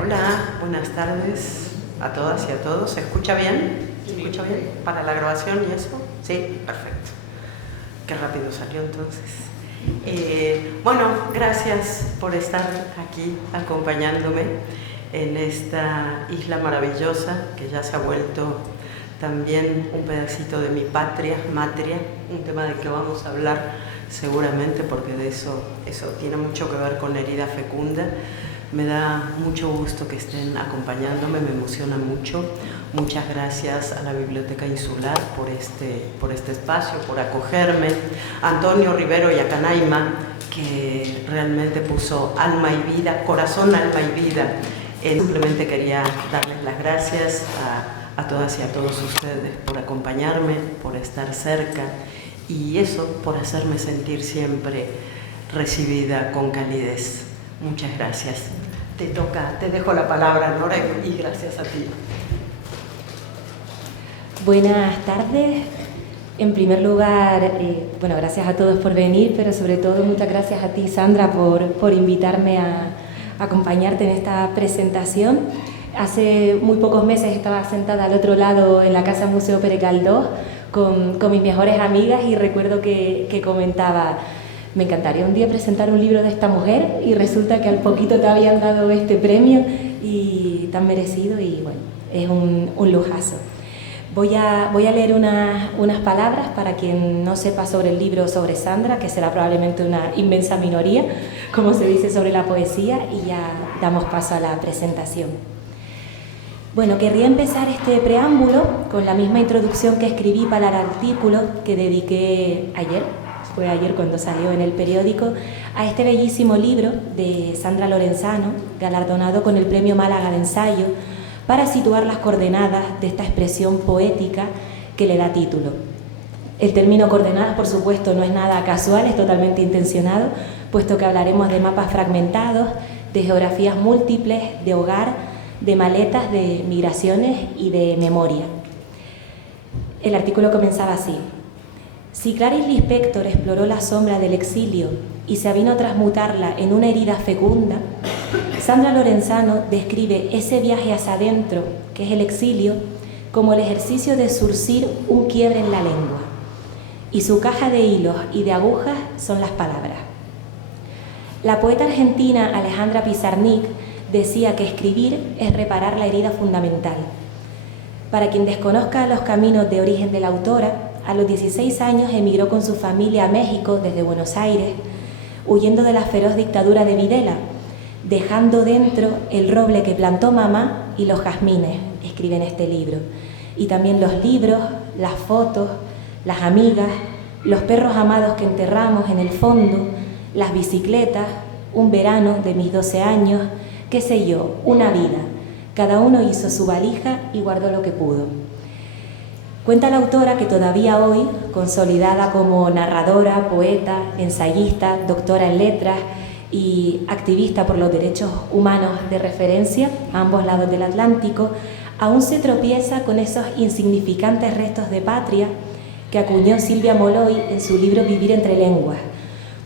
Hola, buenas tardes a todas y a todos. ¿Se escucha bien? ¿Se escucha bien? ¿Para la grabación y eso? Sí, perfecto. Qué rápido salió entonces. Bueno, gracias por estar aquí acompañándome en esta isla maravillosa que ya se ha vuelto también un pedacito de mi patria, matria, un tema del que vamos a hablar seguramente porque de eso tiene mucho que ver con la herida fecunda. Me da mucho gusto que estén acompañándome, me emociona mucho. Muchas gracias a la Biblioteca Insular por este espacio, por acogerme. A Antonio Rivero y a Canaima, que realmente puso alma y vida, corazón, alma y vida. Simplemente quería darles las gracias a todas y a todos ustedes por acompañarme, por estar cerca y eso, por hacerme sentir siempre recibida con calidez. Muchas gracias. Te dejo la palabra, Nora, y gracias a ti. Buenas tardes. En primer lugar, gracias a todos por venir, pero sobre todo muchas gracias a ti, Sandra, por invitarme a acompañarte en esta presentación. Hace muy pocos meses estaba sentada al otro lado en la Casa Museo Pere Galdós con mis mejores amigas y recuerdo que comentaba: me encantaría un día presentar un libro de esta mujer, y resulta que al poquito te habían dado este premio y tan merecido, y bueno, es un lujazo. Voy a leer unas palabras para quien no sepa sobre el libro sobre Sandra, que será probablemente una inmensa minoría, como se dice sobre la poesía, y ya damos paso a la presentación. Bueno, querría empezar este preámbulo con la misma introducción que escribí para el artículo que dediqué ayer. Fue ayer cuando salió en el periódico, a este bellísimo libro de Sandra Lorenzano, galardonado con el Premio Málaga de Ensayo, para situar las coordenadas de esta expresión poética que le da título. El término coordenadas, por supuesto, no es nada casual, es totalmente intencionado, puesto que hablaremos de mapas fragmentados, de geografías múltiples, de hogar, de maletas, de migraciones y de memoria. El artículo comenzaba así: si Clarice Lispector exploró la sombra del exilio y se avino a transmutarla en una herida fecunda, Sandra Lorenzano describe ese viaje hacia adentro, que es el exilio, como el ejercicio de zurcir un quiebre en la lengua. Y su caja de hilos y de agujas son las palabras. La poeta argentina Alejandra Pizarnik decía que escribir es reparar la herida fundamental. Para quien desconozca los caminos de origen de la autora, a los 16 años emigró con su familia a México desde Buenos Aires, huyendo de la feroz dictadura de Videla, dejando dentro el roble que plantó mamá y los jazmines, escribe en este libro, y también los libros, las fotos, las amigas, los perros amados que enterramos en el fondo, las bicicletas, un verano de mis 12 años, qué sé yo, una vida. Cada uno hizo su valija y guardó lo que pudo. Cuenta la autora que todavía hoy, consolidada como narradora, poeta, ensayista, doctora en letras y activista por los derechos humanos de referencia a ambos lados del Atlántico, aún se tropieza con esos insignificantes restos de patria que acuñó Silvia Molloy en su libro Vivir entre lenguas,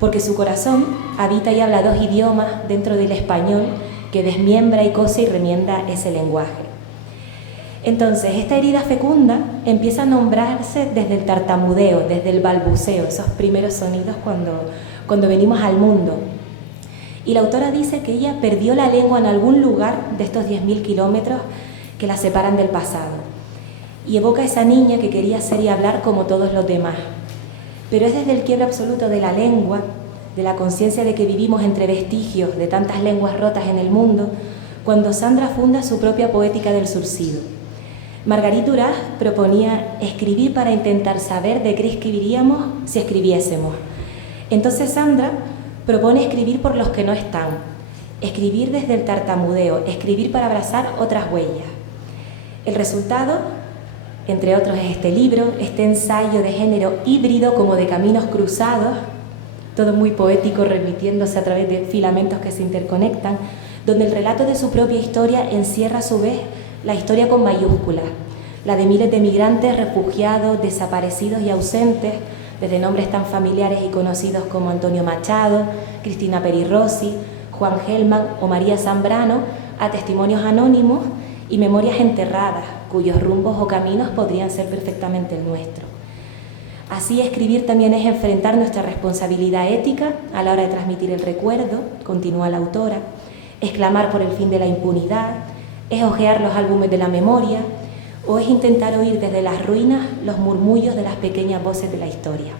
porque su corazón habita y habla dos idiomas dentro del español que desmiembra y cose y remienda ese lenguaje. Entonces, esta herida fecunda empieza a nombrarse desde el tartamudeo, desde el balbuceo, esos primeros sonidos cuando venimos al mundo. Y la autora dice que ella perdió la lengua en algún lugar de estos 10.000 kilómetros que la separan del pasado. Y evoca a esa niña que quería ser y hablar como todos los demás. Pero es desde el quiebre absoluto de la lengua, de la conciencia de que vivimos entre vestigios de tantas lenguas rotas en el mundo, cuando Sandra funda su propia poética del surcido. Marguerite Duras proponía escribir para intentar saber de qué escribiríamos si escribiésemos. Entonces Sandra propone escribir por los que no están, escribir desde el tartamudeo, escribir para abrazar otras huellas. El resultado, entre otros, es este libro, este ensayo de género híbrido como de caminos cruzados, todo muy poético, remitiéndose a través de filamentos que se interconectan, donde el relato de su propia historia encierra a su vez la historia con mayúsculas, la de miles de migrantes, refugiados, desaparecidos y ausentes, desde nombres tan familiares y conocidos como Antonio Machado, Cristina Peri Rossi, Juan Gelman o María Zambrano, a testimonios anónimos y memorias enterradas, cuyos rumbos o caminos podrían ser perfectamente el nuestro. Así, escribir también es enfrentar nuestra responsabilidad ética a la hora de transmitir el recuerdo, continúa la autora, es clamar por el fin de la impunidad, es hojear los álbumes de la memoria o es intentar oír desde las ruinas los murmullos de las pequeñas voces de la historia.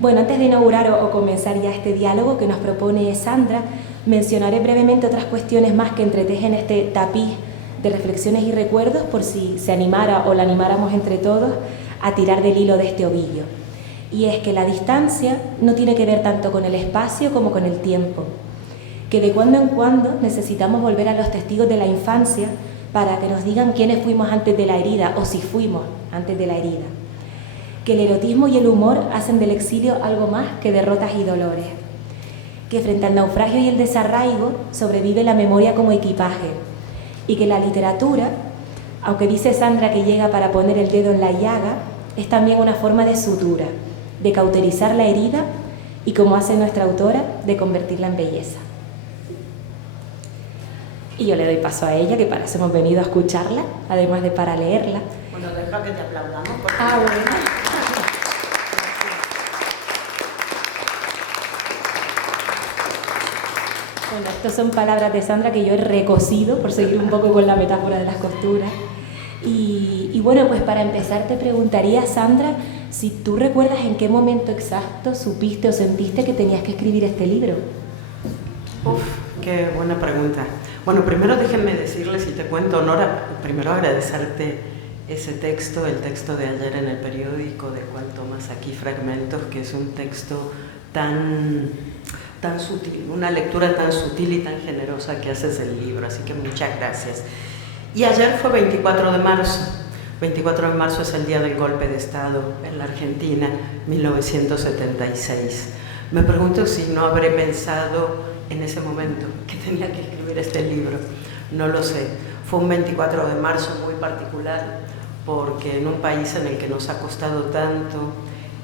Bueno, antes de inaugurar o comenzar ya este diálogo que nos propone Sandra, mencionaré brevemente otras cuestiones más que entretejen este tapiz de reflexiones y recuerdos por si se animara o la animáramos entre todos a tirar del hilo de este ovillo. Y es que la distancia no tiene que ver tanto con el espacio como con el tiempo, que de cuando en cuando necesitamos volver a los testigos de la infancia para que nos digan quiénes fuimos antes de la herida o si fuimos antes de la herida, que el erotismo y el humor hacen del exilio algo más que derrotas y dolores, que frente al naufragio y el desarraigo sobrevive la memoria como equipaje y que la literatura, aunque dice Sandra que llega para poner el dedo en la llaga, es también una forma de sutura, de cauterizar la herida y, como hace nuestra autora, de convertirla en belleza. Y yo le doy paso a ella, que para eso hemos venido a escucharla, además de para leerla. Bueno, deja que te aplaudamos. Porque... Bueno. Bueno, estas son palabras de Sandra que yo he recosido, por seguir un poco con la metáfora de las costuras. Y bueno, pues para empezar te preguntaría, Sandra, si tú recuerdas en qué momento exacto supiste o sentiste que tenías que escribir este libro. Uf, qué buena pregunta. Bueno, primero déjenme decirles, y te cuento, Nora, primero agradecerte ese texto, el texto de ayer en el periódico, del cual tomas aquí fragmentos, que es un texto tan sutil, una lectura tan sutil y tan generosa que haces del libro, así que muchas gracias. Y ayer fue 24 de marzo. 24 de marzo es el día del golpe de Estado en la Argentina, 1976. Me pregunto si no habré pensado en ese momento que tenía que escribir este libro. No lo sé. Fue un 24 de marzo muy particular porque en un país en el que nos ha costado tanto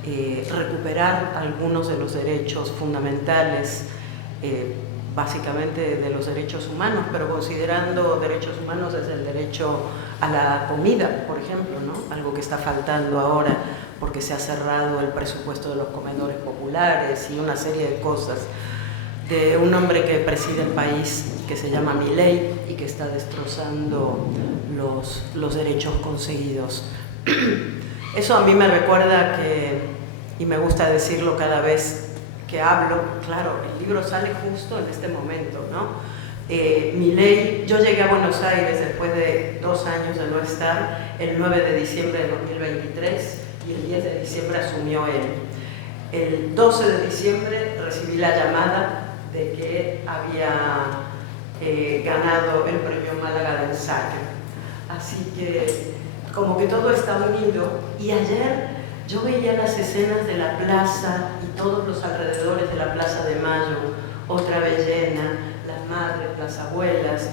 recuperar algunos de los derechos fundamentales, básicamente de los derechos humanos, pero considerando derechos humanos desde el derecho a la comida, por ejemplo, ¿no? Algo que está faltando ahora porque se ha cerrado el presupuesto de los comedores populares y una serie de cosas, de un hombre que preside el país que se llama Milei y que está destrozando los derechos conseguidos. Eso a mí me recuerda que, y me gusta decirlo cada vez que hablo, claro, el libro sale justo en este momento, ¿no? Milei, yo llegué a Buenos Aires después de 2 años de no estar, el 9 de diciembre de 2023, y el 10 de diciembre asumió él. El 12 de diciembre recibí la llamada de que había ganado el premio Málaga de ensayo. Así que como que todo está unido, y ayer yo veía las escenas de la plaza y todos los alrededores de la Plaza de Mayo, otra vez llena, las madres, las abuelas,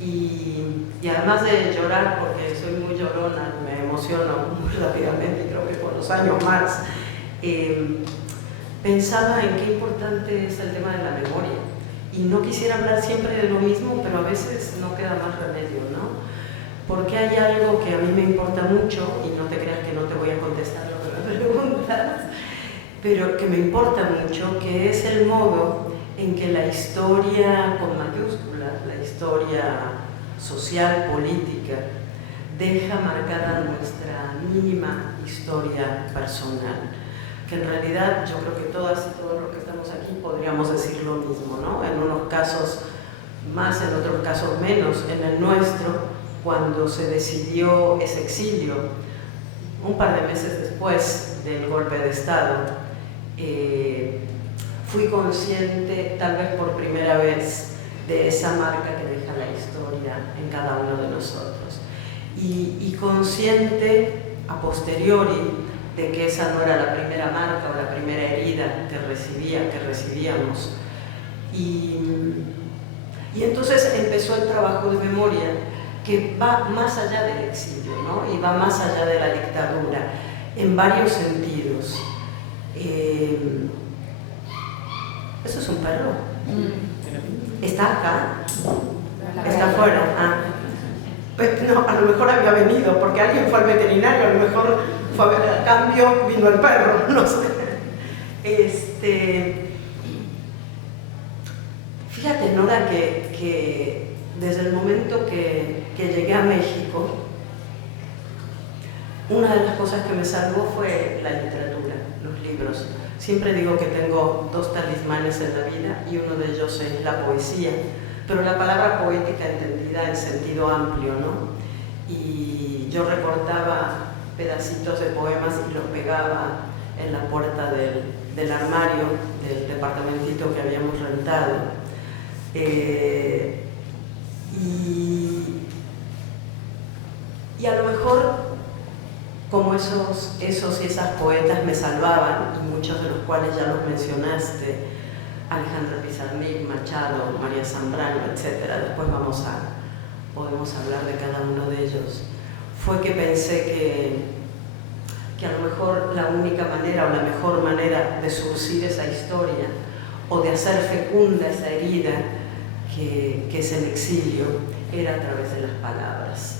y además de llorar, porque soy muy llorona, me emociono muy rápidamente y creo que con los años más, pensaba en qué importante es el tema de la memoria. Y no quisiera hablar siempre de lo mismo, pero a veces no queda más remedio, ¿no? Porque hay algo que a mí me importa mucho, y no te creas que no te voy a contestar lo que me preguntas, pero que me importa mucho, que es el modo en que la historia con mayúsculas, la historia social, política, deja marcada nuestra mínima historia personal. Que en realidad yo creo que todas y todos los que estamos aquí podríamos decir lo mismo, ¿no? En unos casos más, en otros casos menos. En el nuestro, cuando se decidió ese exilio, un par de meses después del golpe de Estado, fui consciente, tal vez por primera vez, de esa marca que deja la historia en cada uno de nosotros. Y consciente, a posteriori, de que esa no era la primera marca o la primera herida que recibíamos. Y entonces empezó el trabajo de memoria que va más allá del exilio, ¿no? Y va más allá de la dictadura, en varios sentidos. ¿Eso es un perro? ¿Está acá? ¿Está afuera? Ah. Pues no, a lo mejor había venido, porque alguien fue al veterinario, a lo mejor fue a ver, al cambio vino el perro, no sé. Fíjate, Nora, que desde el momento que llegué a México, una de las cosas que me salvó fue la literatura, los libros. Siempre digo que tengo dos talismanes en la vida y uno de ellos es la poesía, pero la palabra poética entendida en sentido amplio, ¿no? Y yo recortaba pedacitos de poemas y los pegaba en la puerta del armario del departamentito que habíamos rentado. Y a lo mejor, como esos y esas poetas me salvaban, y muchos de los cuales ya los mencionaste, Alejandra Pizarnik, Machado, María Zambrano, etc. Después podemos hablar de cada uno de ellos. Fue que pensé que a lo mejor la única manera o la mejor manera de surcir esa historia o de hacer fecunda esa herida que es el exilio era a través de las palabras.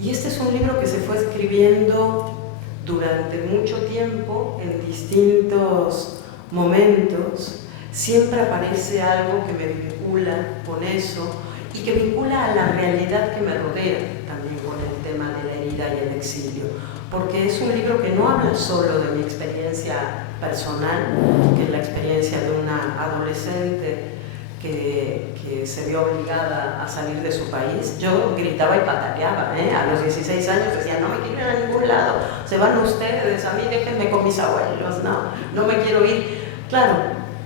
Y este es un libro que se fue escribiendo durante mucho tiempo, en distintos momentos. Siempre aparece algo que me vincula con eso y que vincula a la realidad que me rodea, también con el tema de la herida y el exilio. Porque es un libro que no habla solo de mi experiencia personal, que es la experiencia de una adolescente que se vio obligada a salir de su país. Yo gritaba y pataleaba, a los 16 años decía, no me quiero ir a ningún lado, se van ustedes, a mí déjenme con mis abuelos, no me quiero ir. Claro,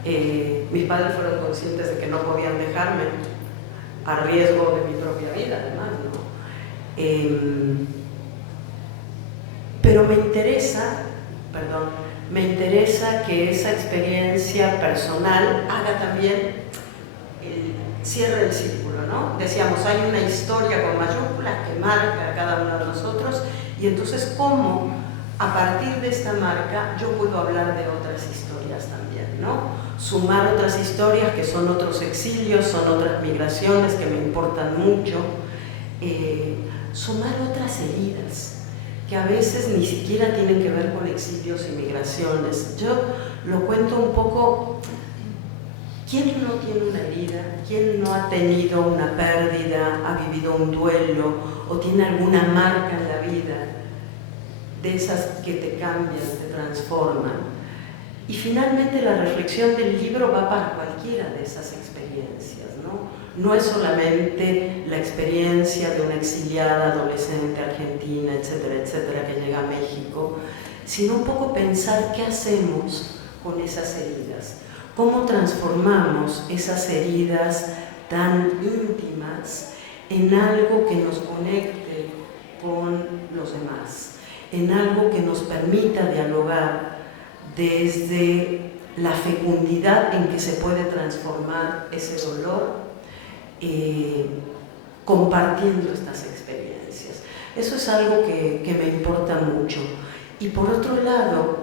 mis padres fueron conscientes de que no podían dejarme a riesgo de mi propia vida, además, ¿no? Pero me interesa que esa experiencia personal haga también cierre el círculo, ¿no? Decíamos, hay una historia con mayúsculas que marca a cada uno de nosotros y entonces cómo a partir de esta marca yo puedo hablar de otras historias también, ¿no? Sumar otras historias que son otros exilios, son otras migraciones que me importan mucho, sumar otras heridas que a veces ni siquiera tienen que ver con exilios y migraciones. Yo lo cuento un poco. ¿Quién no tiene una herida? ¿Quién no ha tenido una pérdida, ha vivido un duelo o tiene alguna marca en la vida de esas que te cambian, te transforman? Y finalmente la reflexión del libro va para cualquiera de esas experiencias, ¿no? No es solamente la experiencia de una exiliada adolescente argentina, etcétera, etcétera, que llega a México, sino un poco pensar qué hacemos con esas heridas. ¿Cómo transformamos esas heridas tan íntimas en algo que nos conecte con los demás, en algo que nos permita dialogar desde la fecundidad en que se puede transformar ese dolor, compartiendo estas experiencias? Eso es algo que me importa mucho. Y por otro lado,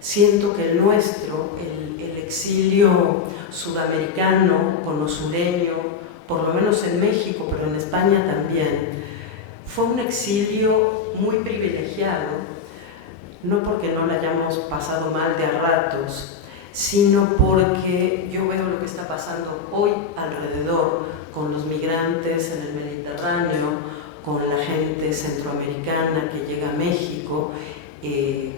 siento que el nuestro, el exilio sudamericano, conosureño, por lo menos en México, pero en España también, fue un exilio muy privilegiado, no porque no lo hayamos pasado mal de a ratos, sino porque yo veo lo que está pasando hoy alrededor con los migrantes en el Mediterráneo, con la gente centroamericana que llega a México,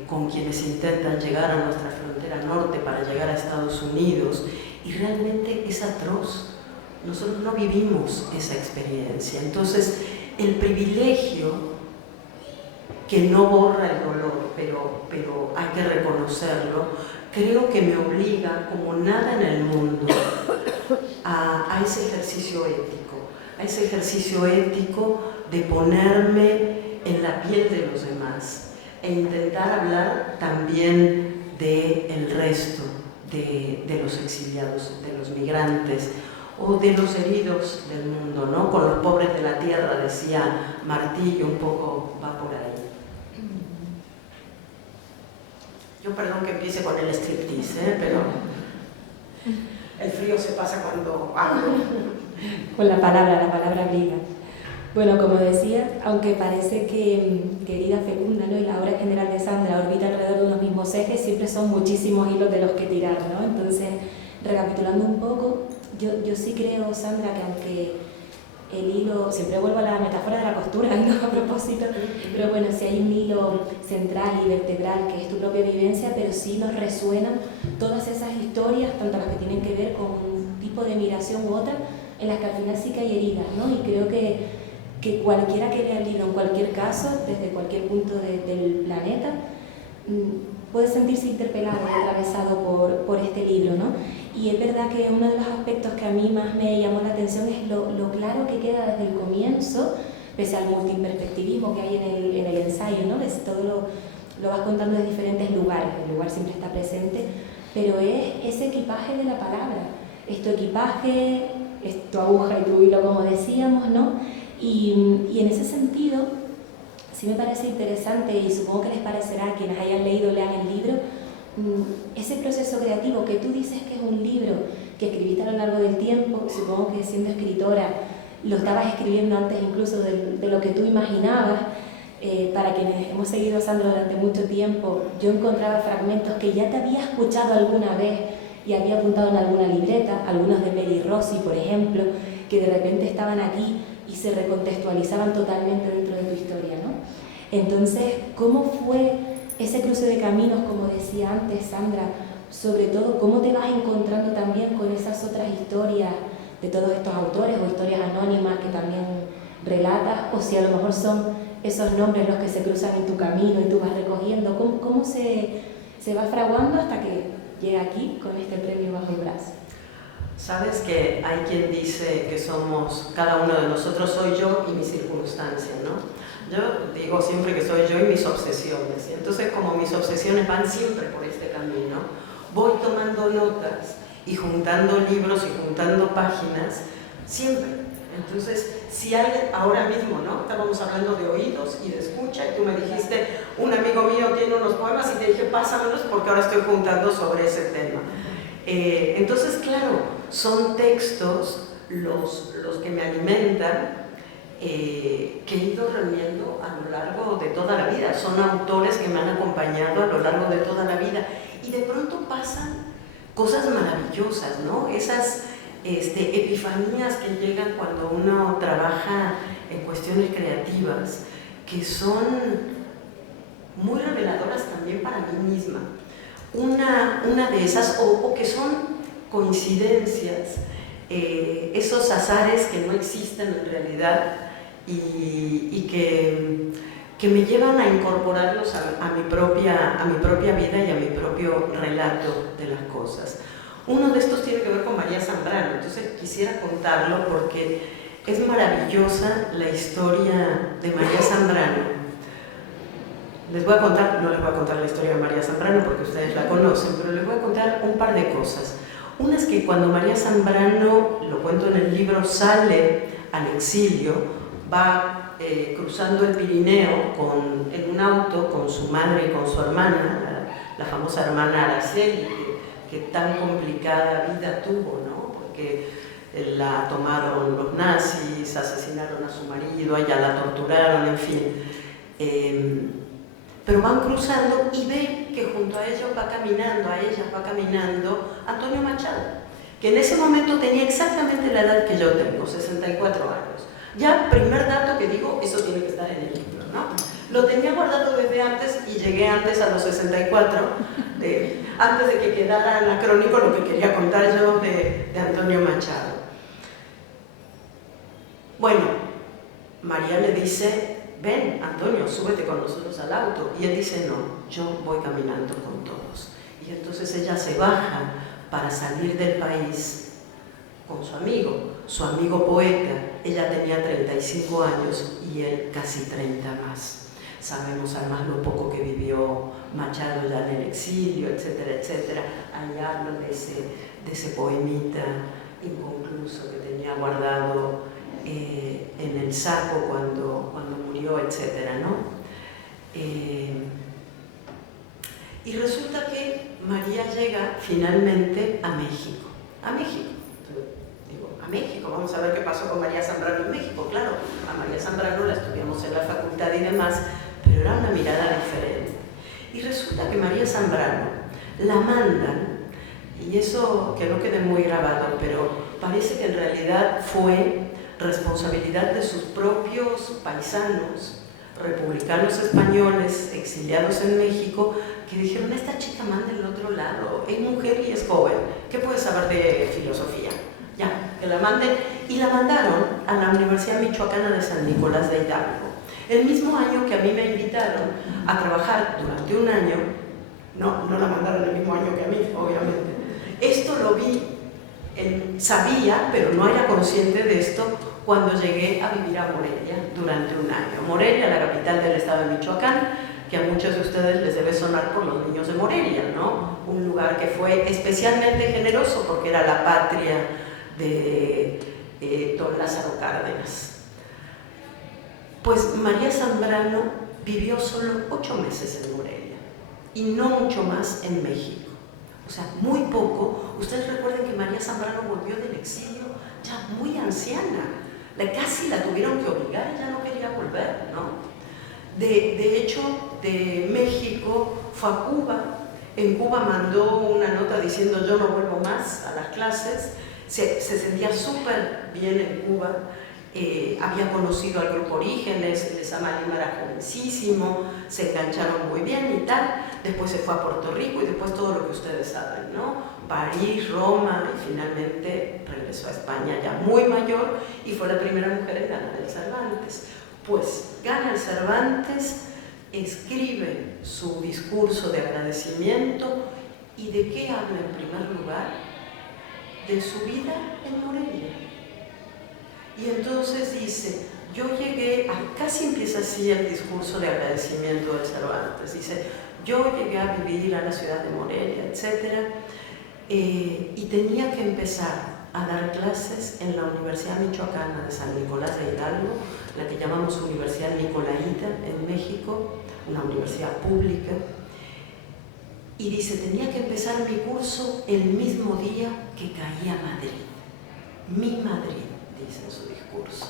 con quienes intentan llegar a nuestra frontera norte para llegar a Estados Unidos, y realmente es atroz. Nosotros no vivimos esa experiencia. Entonces, el privilegio, que no borra el dolor, pero hay que reconocerlo, creo que me obliga, como nada en el mundo, a ese ejercicio ético de ponerme en la piel de los demás e intentar hablar también del resto de los exiliados, de los migrantes o de los heridos del mundo, ¿no? Con los pobres de la tierra, decía Martí, un poco va por ahí. Yo perdón que empiece con el striptease, pero el frío se pasa cuando hablo. Con la palabra briga. Bueno, como decía, aunque parece que Herida Fecunda, ¿no?, y la obra general de Sandra orbita alrededor de unos mismos ejes, siempre son muchísimos hilos de los que tirar, ¿no? Entonces, recapitulando un poco, yo sí creo, Sandra, que aunque el hilo, siempre vuelvo a la metáfora de la costura, ¿no?, a propósito, pero bueno, si hay un hilo central y vertebral que es tu propia vivencia, pero sí nos resuenan todas esas historias, tanto las que tienen que ver con un tipo de migración u otra, en las que al final sí que hay heridas, ¿no? Y creo que cualquiera que lea el libro, en cualquier caso, desde cualquier punto del planeta, puede sentirse interpelado y atravesado por este libro, ¿no? Y es verdad que uno de los aspectos que a mí más me llamó la atención es lo claro que queda desde el comienzo, pese al multiperspectivismo que hay en el ensayo, ¿no? Todo lo vas contando de diferentes lugares, el lugar siempre está presente, pero es ese equipaje de la palabra, es tu equipaje, es tu aguja y tu hilo, como decíamos, ¿no? Y en ese sentido, sí me parece interesante, y supongo que les parecerá a quienes hayan leído, lean el libro, ese proceso creativo que tú dices que es un libro que escribiste a lo largo del tiempo. Supongo que siendo escritora lo estabas escribiendo antes incluso de lo que tú imaginabas. Para quienes hemos seguido a Sandra durante mucho tiempo, yo encontraba fragmentos que ya te había escuchado alguna vez y había apuntado en alguna libreta, algunos de Mary Rossi, por ejemplo, que de repente estaban aquí y se recontextualizaban totalmente dentro de tu historia, ¿no? Entonces, ¿cómo fue ese cruce de caminos, como decía antes Sandra? Sobre todo, ¿cómo te vas encontrando también con esas otras historias de todos estos autores o historias anónimas que también relatas? O si a lo mejor son esos nombres los que se cruzan en tu camino y tú vas recogiendo. ¿Cómo se va fraguando hasta que llega aquí con este premio bajo el brazo? Sabes que hay quien dice que somos, cada uno de nosotros soy yo y mi circunstancia, ¿no? Yo digo siempre que soy yo y mis obsesiones, y entonces como mis obsesiones van siempre por este camino, voy tomando notas y juntando libros y juntando páginas, siempre. Entonces, si alguien, ahora mismo, ¿no? Estábamos hablando de oídos y de escucha, y tú me dijiste, un amigo mío tiene unos poemas, y te dije, pásamelos porque ahora estoy juntando sobre ese tema. Entonces, claro, son textos los que me alimentan, que he ido reuniendo a lo largo de toda la vida. Son autores que me han acompañado a lo largo de toda la vida, y de pronto pasan cosas maravillosas, ¿no? Esas epifanías que llegan cuando uno trabaja en cuestiones creativas, que son muy reveladoras también para mí misma. Una de esas, o que son coincidencias, esos azares que no existen en realidad y que me llevan a incorporarlos a mi propia vida y a mi propio relato de las cosas. Uno de estos tiene que ver con María Zambrano, entonces quisiera contarlo porque es maravillosa la historia de María Zambrano. No les voy a contar la historia de María Zambrano porque ustedes la conocen, pero les voy a contar un par de cosas. Una es que cuando María Zambrano, lo cuento en el libro, sale al exilio, va cruzando el Pirineo en un auto con su madre y con su hermana, la famosa hermana Araceli, que tan complicada vida tuvo, ¿no? Porque la tomaron los nazis, asesinaron a su marido, a ella la torturaron, en fin. Pero van cruzando y ven que junto a ellos va caminando Antonio Machado, que en ese momento tenía exactamente la edad que yo tengo, 64 años. Ya, primer dato que digo, eso tiene que estar en el libro, ¿no? Lo tenía guardado desde antes y llegué antes a los 64, antes de que quedara anacrónico lo que quería contar yo de Antonio Machado. Bueno, María le dice, ven, Antonio, súbete con nosotros al auto. Y él dice, no, yo voy caminando con todos. Y entonces ella se baja para salir del país con su amigo poeta. Ella tenía 35 años y él casi 30 más. Sabemos además lo poco que vivió Machado ya en el exilio, etcétera, etcétera. Ahí hablo de ese poemita inconcluso que tenía guardado en el saco cuando murió, etc., ¿no? Y resulta que María llega finalmente a México. Digo, a México, vamos a ver qué pasó con María Zambrano en México. Claro, a María Zambrano la estudiamos en la facultad y demás, pero era una mirada diferente. Y resulta que María Zambrano la mandan, y eso que no quede muy grabado, pero parece que en realidad fue responsabilidad de sus propios paisanos, republicanos españoles exiliados en México, que dijeron: esta chica manda del otro lado, es mujer y es joven, ¿qué puede saber de filosofía? Ya, que la manden. Y la mandaron a la Universidad Michoacana de San Nicolás de Hidalgo. El mismo año que a mí me invitaron a trabajar durante un año, no la mandaron el mismo año que a mí, obviamente. Esto lo vi, sabía, pero no era consciente de esto, cuando llegué a vivir a Morelia durante un año. Morelia, la capital del estado de Michoacán, que a muchos de ustedes les debe sonar por los niños de Morelia, ¿no? Un lugar que fue especialmente generoso porque era la patria de don Lázaro Cárdenas. Pues María Zambrano vivió solo 8 meses en Morelia y no mucho más en México. O sea, muy poco. Ustedes recuerden que María Zambrano volvió del exilio ya muy anciana. Casi la tuvieron que obligar, ella no quería volver, ¿no? De hecho, de México fue a Cuba. En Cuba mandó una nota diciendo: yo no vuelvo más a las clases. Se sentía súper bien en Cuba. Había conocido al grupo Orígenes, el de Sama Lima era jovencísimo, se engancharon muy bien y tal. Después se fue a Puerto Rico y después todo lo que ustedes saben, ¿no? París, Roma, y finalmente regresó a España ya muy mayor y fue la primera mujer en ganar el Cervantes. Pues gana el Cervantes, escribe su discurso de agradecimiento. ¿Y de qué habla en primer lugar? De su vida en Morelia. Y entonces dice: yo llegué, casi empieza así el discurso de agradecimiento del Cervantes, dice: yo llegué a vivir a la ciudad de Morelia, etc., y tenía que empezar a dar clases en la Universidad Michoacana de San Nicolás de Hidalgo, la que llamamos Universidad Nicolaita en México, una universidad pública. Y dice: tenía que empezar mi curso el mismo día que caía Madrid. Mi Madrid, dice en su discurso.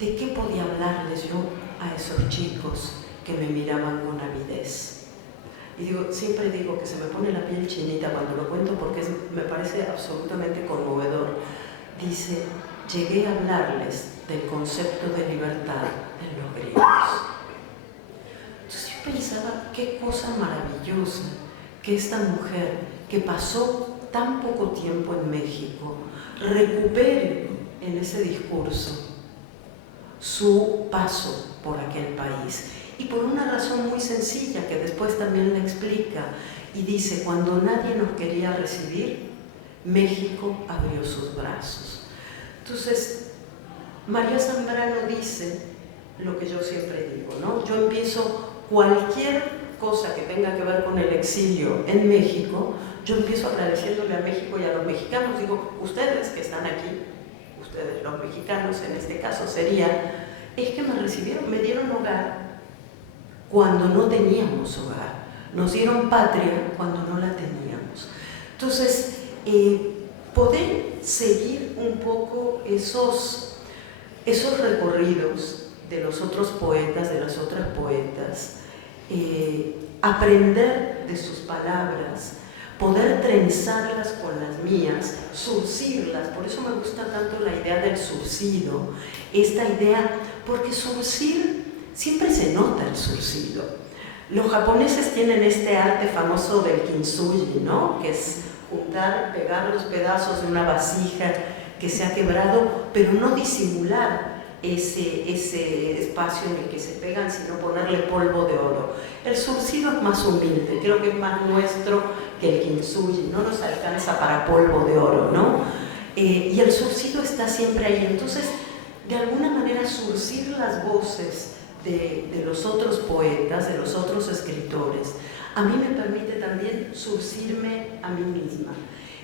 ¿De qué podía hablarles yo a esos chicos que me miraban con avidez? Y siempre digo que se me pone la piel chinita cuando lo cuento porque me parece absolutamente conmovedor. Dice: llegué a hablarles del concepto de libertad en los griegos. Entonces yo pensaba: qué cosa maravillosa que esta mujer que pasó tan poco tiempo en México recupere en ese discurso su paso por aquel país. Y por una razón muy sencilla que después también la explica y dice: cuando nadie nos quería recibir, México abrió sus brazos. Entonces, María Zambrano dice lo que yo siempre digo, ¿no? Yo empiezo cualquier cosa que tenga que ver con el exilio en México, yo empiezo agradeciéndole a México y a los mexicanos. Digo, ustedes que están aquí, ustedes los mexicanos en este caso sería, es que me recibieron, me dieron hogar cuando no teníamos hogar, nos dieron patria cuando no la teníamos. Entonces, poder seguir un poco esos recorridos de los otros poetas, de las otras poetas, aprender de sus palabras, poder trenzarlas con las mías, surcirlas. Por eso me gusta tanto la idea del surcido, esta idea, porque surcir, siempre se nota el surcido. Los japoneses tienen este arte famoso del kintsugi, ¿no? Que es juntar, pegar los pedazos de una vasija que se ha quebrado, pero no disimular ese espacio en el que se pegan, sino ponerle polvo de oro. El surcido es más humilde, creo que es más nuestro que el kintsugi, no nos alcanza para polvo de oro, ¿no? Y el surcido está siempre ahí. Entonces, de alguna manera, surcir las voces de los otros poetas, de los otros escritores, a mí me permite también surcirme a mí misma,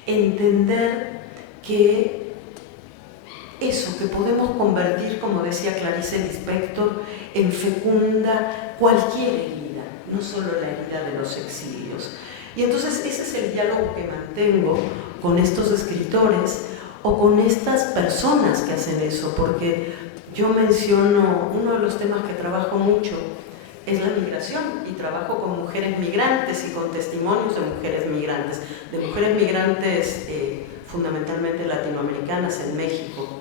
entender que eso, que podemos convertir, como decía Clarice Lispector, en fecunda cualquier herida, no solo la herida de los exilios. Y entonces ese es el diálogo que mantengo con estos escritores o con estas personas que hacen eso, porque yo menciono, uno de los temas que trabajo mucho es la migración, y trabajo con mujeres migrantes y con testimonios de mujeres migrantes fundamentalmente latinoamericanas en México.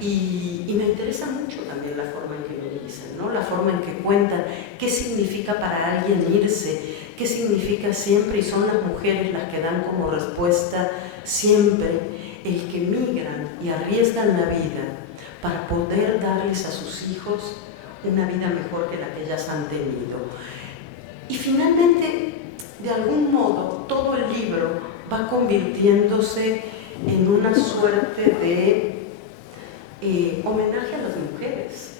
Y me interesa mucho también la forma en que me dicen, ¿no? La forma en que cuentan qué significa para alguien irse, qué significa siempre, y son las mujeres las que dan como respuesta siempre, el que migran y arriesgan la vida para poder darles a sus hijos una vida mejor que la que ellas han tenido. Y finalmente, de algún modo, todo el libro va convirtiéndose en una suerte de homenaje a las mujeres,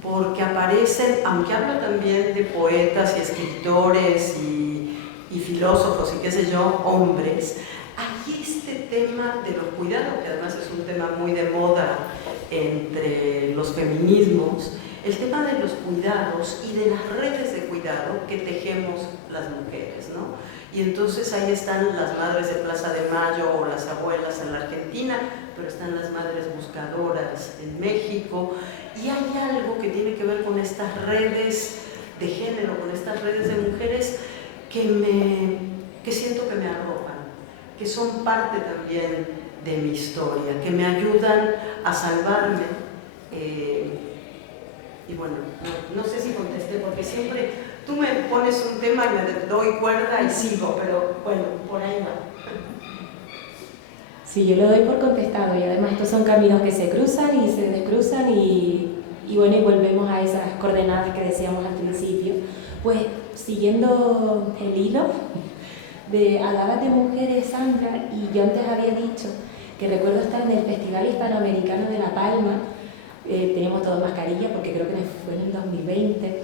porque aparecen, aunque hablo también de poetas y escritores y filósofos y qué sé yo, hombres, hay este tema de los cuidados, que además es un tema muy de moda entre los feminismos, el tema de los cuidados y de las redes de cuidado que tejemos las mujeres, ¿no? Y entonces ahí están las madres de Plaza de Mayo o las abuelas en la Argentina, pero están las madres buscadoras en México, y hay algo que tiene que ver con estas redes de género, con estas redes de mujeres que siento que me arropan, que son parte también de mi historia, que me ayudan a salvarme. Y bueno, no sé si contesté, porque siempre tú me pones un tema y me doy cuerda y sigo, pero bueno, por ahí va. Sí, yo lo doy por contestado, y además estos son caminos que se cruzan y se descruzan y bueno, y volvemos a esas coordenadas que decíamos al principio. Pues siguiendo el hilo, hablabas de mujeres, Sandra, y yo antes había dicho que recuerdo estar en el Festival Hispanoamericano de La Palma. Tenemos todos mascarilla porque creo que fue en el 2020,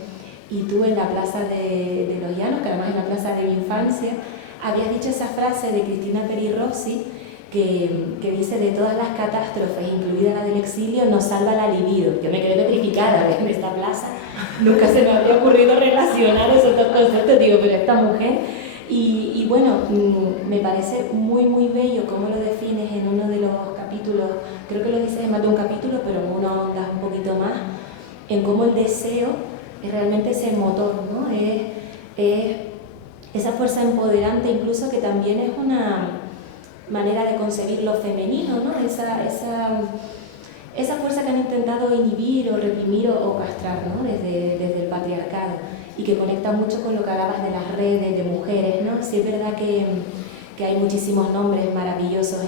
y tú en la Plaza de los Llanos, que además es la plaza de mi infancia, habías dicho esa frase de Cristina Peri Rossi que dice: de todas las catástrofes, incluida la del exilio, nos salva la libido. Yo me quedé petrificada en esta plaza, nunca se me había ocurrido relacionar esos dos conceptos, digo, pero esta mujer. Y bueno, me parece muy muy bello cómo lo defines en uno de los capítulos, creo que lo dices en más de un capítulo, pero en uno ahondas un poquito más, en cómo el deseo es realmente ese motor, ¿no? Es esa fuerza empoderante, incluso, que también es una manera de concebir lo femenino, ¿no? Esa fuerza que han intentado inhibir o reprimir o castrar, ¿no? desde el patriarcado, y que conecta mucho con lo que hablabas de las redes de mujeres, ¿no? Sí, es verdad que hay muchísimos nombres maravillosos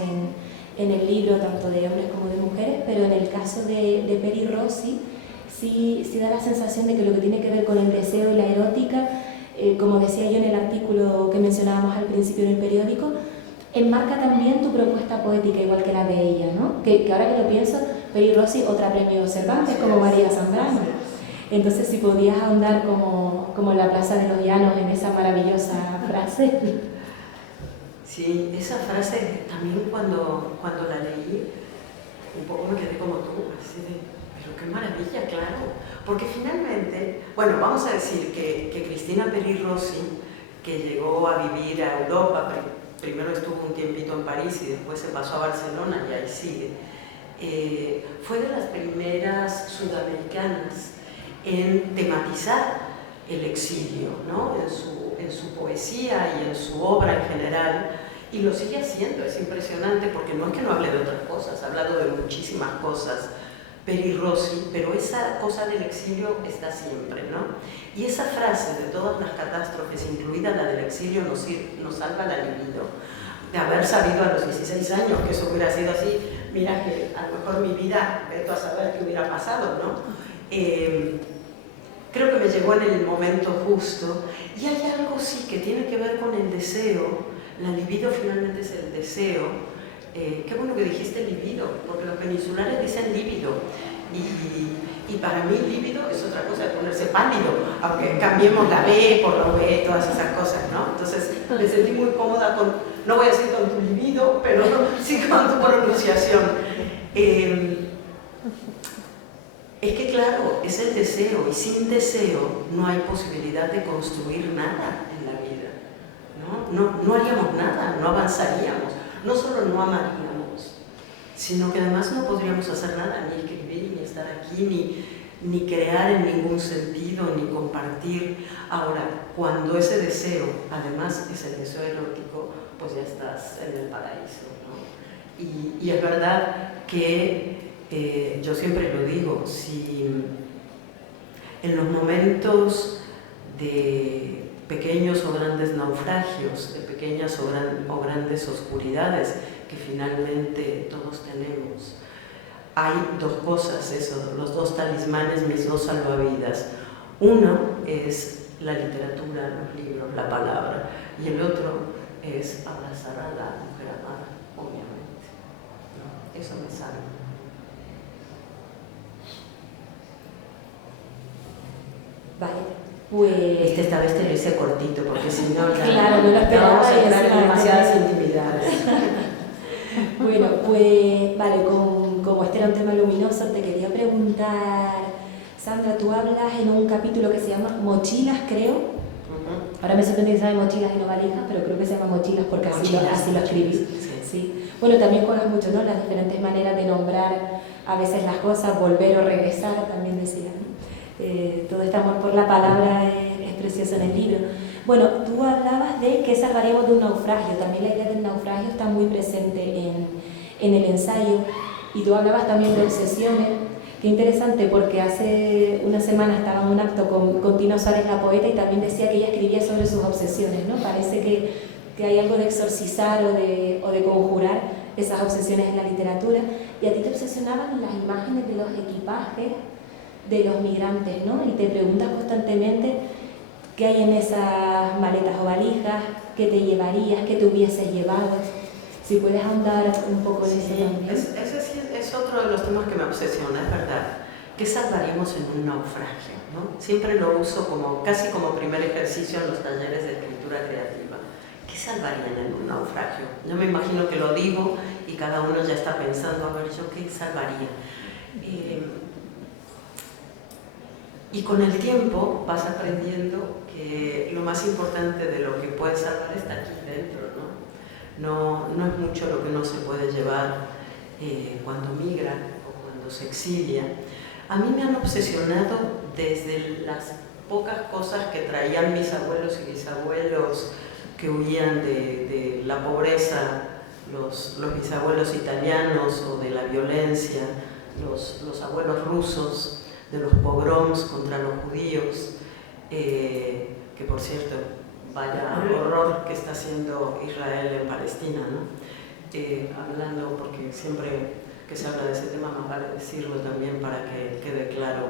en el libro, tanto de hombres como de mujeres, pero en el caso de Peri Rossi sí da la sensación de que lo que tiene que ver con el deseo y la erótica, como decía yo en el artículo que mencionábamos al principio en el periódico, enmarca también tu propuesta poética igual que la de ella, ¿no? Que ahora que lo pienso, Peri Rossi, otra premio Cervantes, como María Zambrano. Entonces, si podías ahondar como en la Plaza de los Llanos en esa maravillosa frase. Sí, esa frase también cuando la leí, un poco me quedé como tú, así de, pero qué maravilla, claro. Porque finalmente, bueno, vamos a decir que Cristina Peri Rossi, que llegó a vivir a Europa, primero estuvo un tiempito en París y después se pasó a Barcelona y ahí sigue, fue de las primeras sudamericanas en tematizar el exilio, ¿no? en su poesía y en su obra en general, y lo sigue haciendo. Es impresionante, porque no es que no hable de otras cosas, ha hablado de muchísimas cosas Peri Rossi, pero esa cosa del exilio está siempre, ¿no? Y esa frase de todas las catástrofes, incluida la del exilio, nos salva la libido. De haber sabido a los 16 años que eso hubiera sido así, mira que a lo mejor mi vida, veto a saber qué hubiera pasado, ¿no? Creo que me llegó en el momento justo, y hay algo sí que tiene que ver con el deseo. La libido finalmente es el deseo. Qué bueno que dijiste libido, porque los peninsulares dicen líbido, y Y para mí lívido es otra cosa de ponerse pálido, aunque cambiemos la B por la V, todas esas cosas, ¿no? Entonces me sentí muy cómoda con, no voy a decir con tu libido, pero sí con tu pronunciación. Es que claro, es el deseo, y sin deseo no hay posibilidad de construir nada en la vida, ¿no? No haríamos nada, no avanzaríamos, no solo no amaríamos, sino que además no podríamos hacer nada, ni escribir, ni estar aquí, ni crear en ningún sentido, ni compartir. Ahora, cuando ese deseo, además es el deseo erótico, pues ya estás en el paraíso, ¿no? Y es verdad que yo siempre lo digo, si en los momentos de pequeños o grandes naufragios, de pequeñas o grandes oscuridades que finalmente todos tenemos, hay dos cosas, los dos talismanes, mis dos salvavidas. Uno es la literatura, los libros, la palabra, y el otro es abrazar a la mujer amada, obviamente, ¿no? Eso me salva. Vale, pues... Esta vez te lo hice cortito, porque si no, ya claro, no lo esperaba, vamos a entrar en y demasiadas intimidades. Bueno, pues vale, como este era un tema luminoso, te quería preguntar, Sandra, tú hablas en un capítulo que se llama Mochilas, creo. Ahora me sorprende que se llame Mochilas y no valijas, pero creo que se llama Mochilas porque así lo escribís. Sí. Bueno, también juegas mucho, ¿no? Las diferentes maneras de nombrar a veces las cosas, volver o regresar, también decías, ¿no? Todo este amor por la palabra es precioso en el libro. Bueno, tú hablabas de que salvaríamos de un naufragio, también la idea del naufragio está muy presente en el ensayo, y tú hablabas también de obsesiones. Qué interesante, porque hace una semana estaba en un acto con Tina Suárez, la poeta, y también decía que ella escribía sobre sus obsesiones, ¿no? Parece que hay algo de exorcizar o de conjurar esas obsesiones en la literatura, y a ti te obsesionaban las imágenes de los equipajes de los migrantes, ¿no? Y te preguntas constantemente qué hay en esas maletas o valijas, qué te llevarías, qué te hubieses llevado. Si puedes ahondar un poco en eso también. Ese sí es otro de los temas que me obsesiona, es verdad. ¿Qué salvaríamos en un naufragio, ¿no? Siempre lo uso casi como primer ejercicio en los talleres de escritura creativa. ¿Qué salvarían en un naufragio? Yo me imagino que lo digo y cada uno ya está pensando, a ver, ¿yo qué salvaría? Y con el tiempo vas aprendiendo que lo más importante de lo que puedes salvar está aquí dentro, ¿no? No es mucho lo que uno se puede llevar cuando migra o cuando se exilia. A mí me han obsesionado desde las pocas cosas que traían mis abuelos y bisabuelos que huían de la pobreza, los bisabuelos italianos, o de la violencia, los abuelos rusos, de los pogroms contra los judíos, que por cierto, vaya horror que está haciendo Israel en Palestina, ¿no? Hablando, porque siempre que se habla de ese tema más vale decirlo también para que quede claro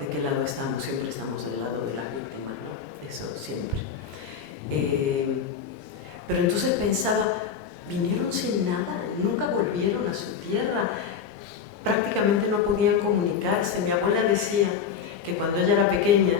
de qué lado estamos. Siempre estamos del lado de las víctimas, ¿no? Eso siempre. Pero entonces pensaba, vinieron sin nada, nunca volvieron a su tierra, prácticamente no podían comunicarse. Mi abuela decía que cuando ella era pequeña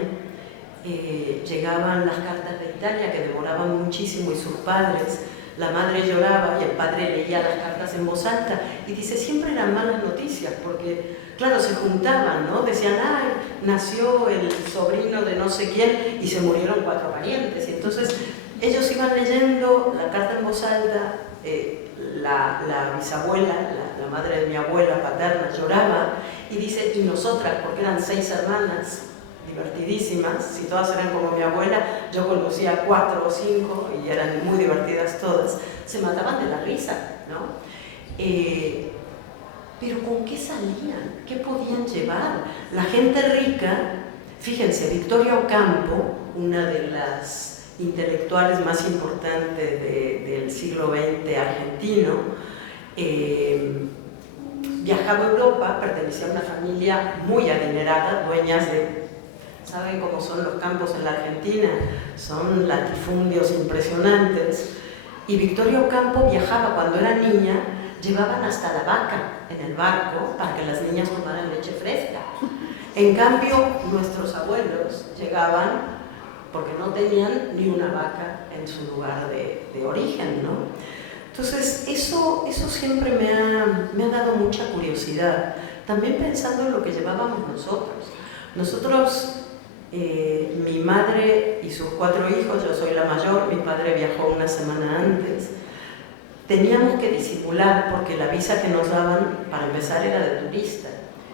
llegaban las cartas de Italia, que demoraban muchísimo, y sus padres, la madre lloraba y el padre leía las cartas en voz alta, y dice, siempre eran malas noticias, porque claro, se juntaban, ¿no? Decían, ay, nació el sobrino de no sé quién y se murieron 4 parientes, y entonces ellos iban leyendo la carta en voz alta. La bisabuela, la madre de mi abuela paterna, lloraba y dice, y nosotras, porque eran 6 hermanas divertidísimas, si todas eran como mi abuela, yo conocía 4 o 5 y eran muy divertidas todas, se mataban de la risa, ¿no? Pero ¿con qué salían? ¿Qué podían llevar? La gente rica, fíjense, Victoria Ocampo, una de las intelectuales más importantes del siglo XX argentino, viajaba a Europa, pertenecía a una familia muy adinerada, dueñas de, ¿saben cómo son los campos en la Argentina? Son latifundios impresionantes, y Victoria Ocampo viajaba cuando era niña, llevaban hasta la vaca en el barco para que las niñas tomaran leche fresca. En cambio, nuestros abuelos llegaban porque no tenían ni una vaca en su lugar de origen, ¿no? Entonces, eso siempre me ha dado mucha curiosidad, también pensando en lo que llevábamos nosotros. Nosotros, mi madre y sus 4 hijos, yo soy la mayor, mi padre viajó una semana antes, teníamos que disimular porque la visa que nos daban, para empezar, era de turista.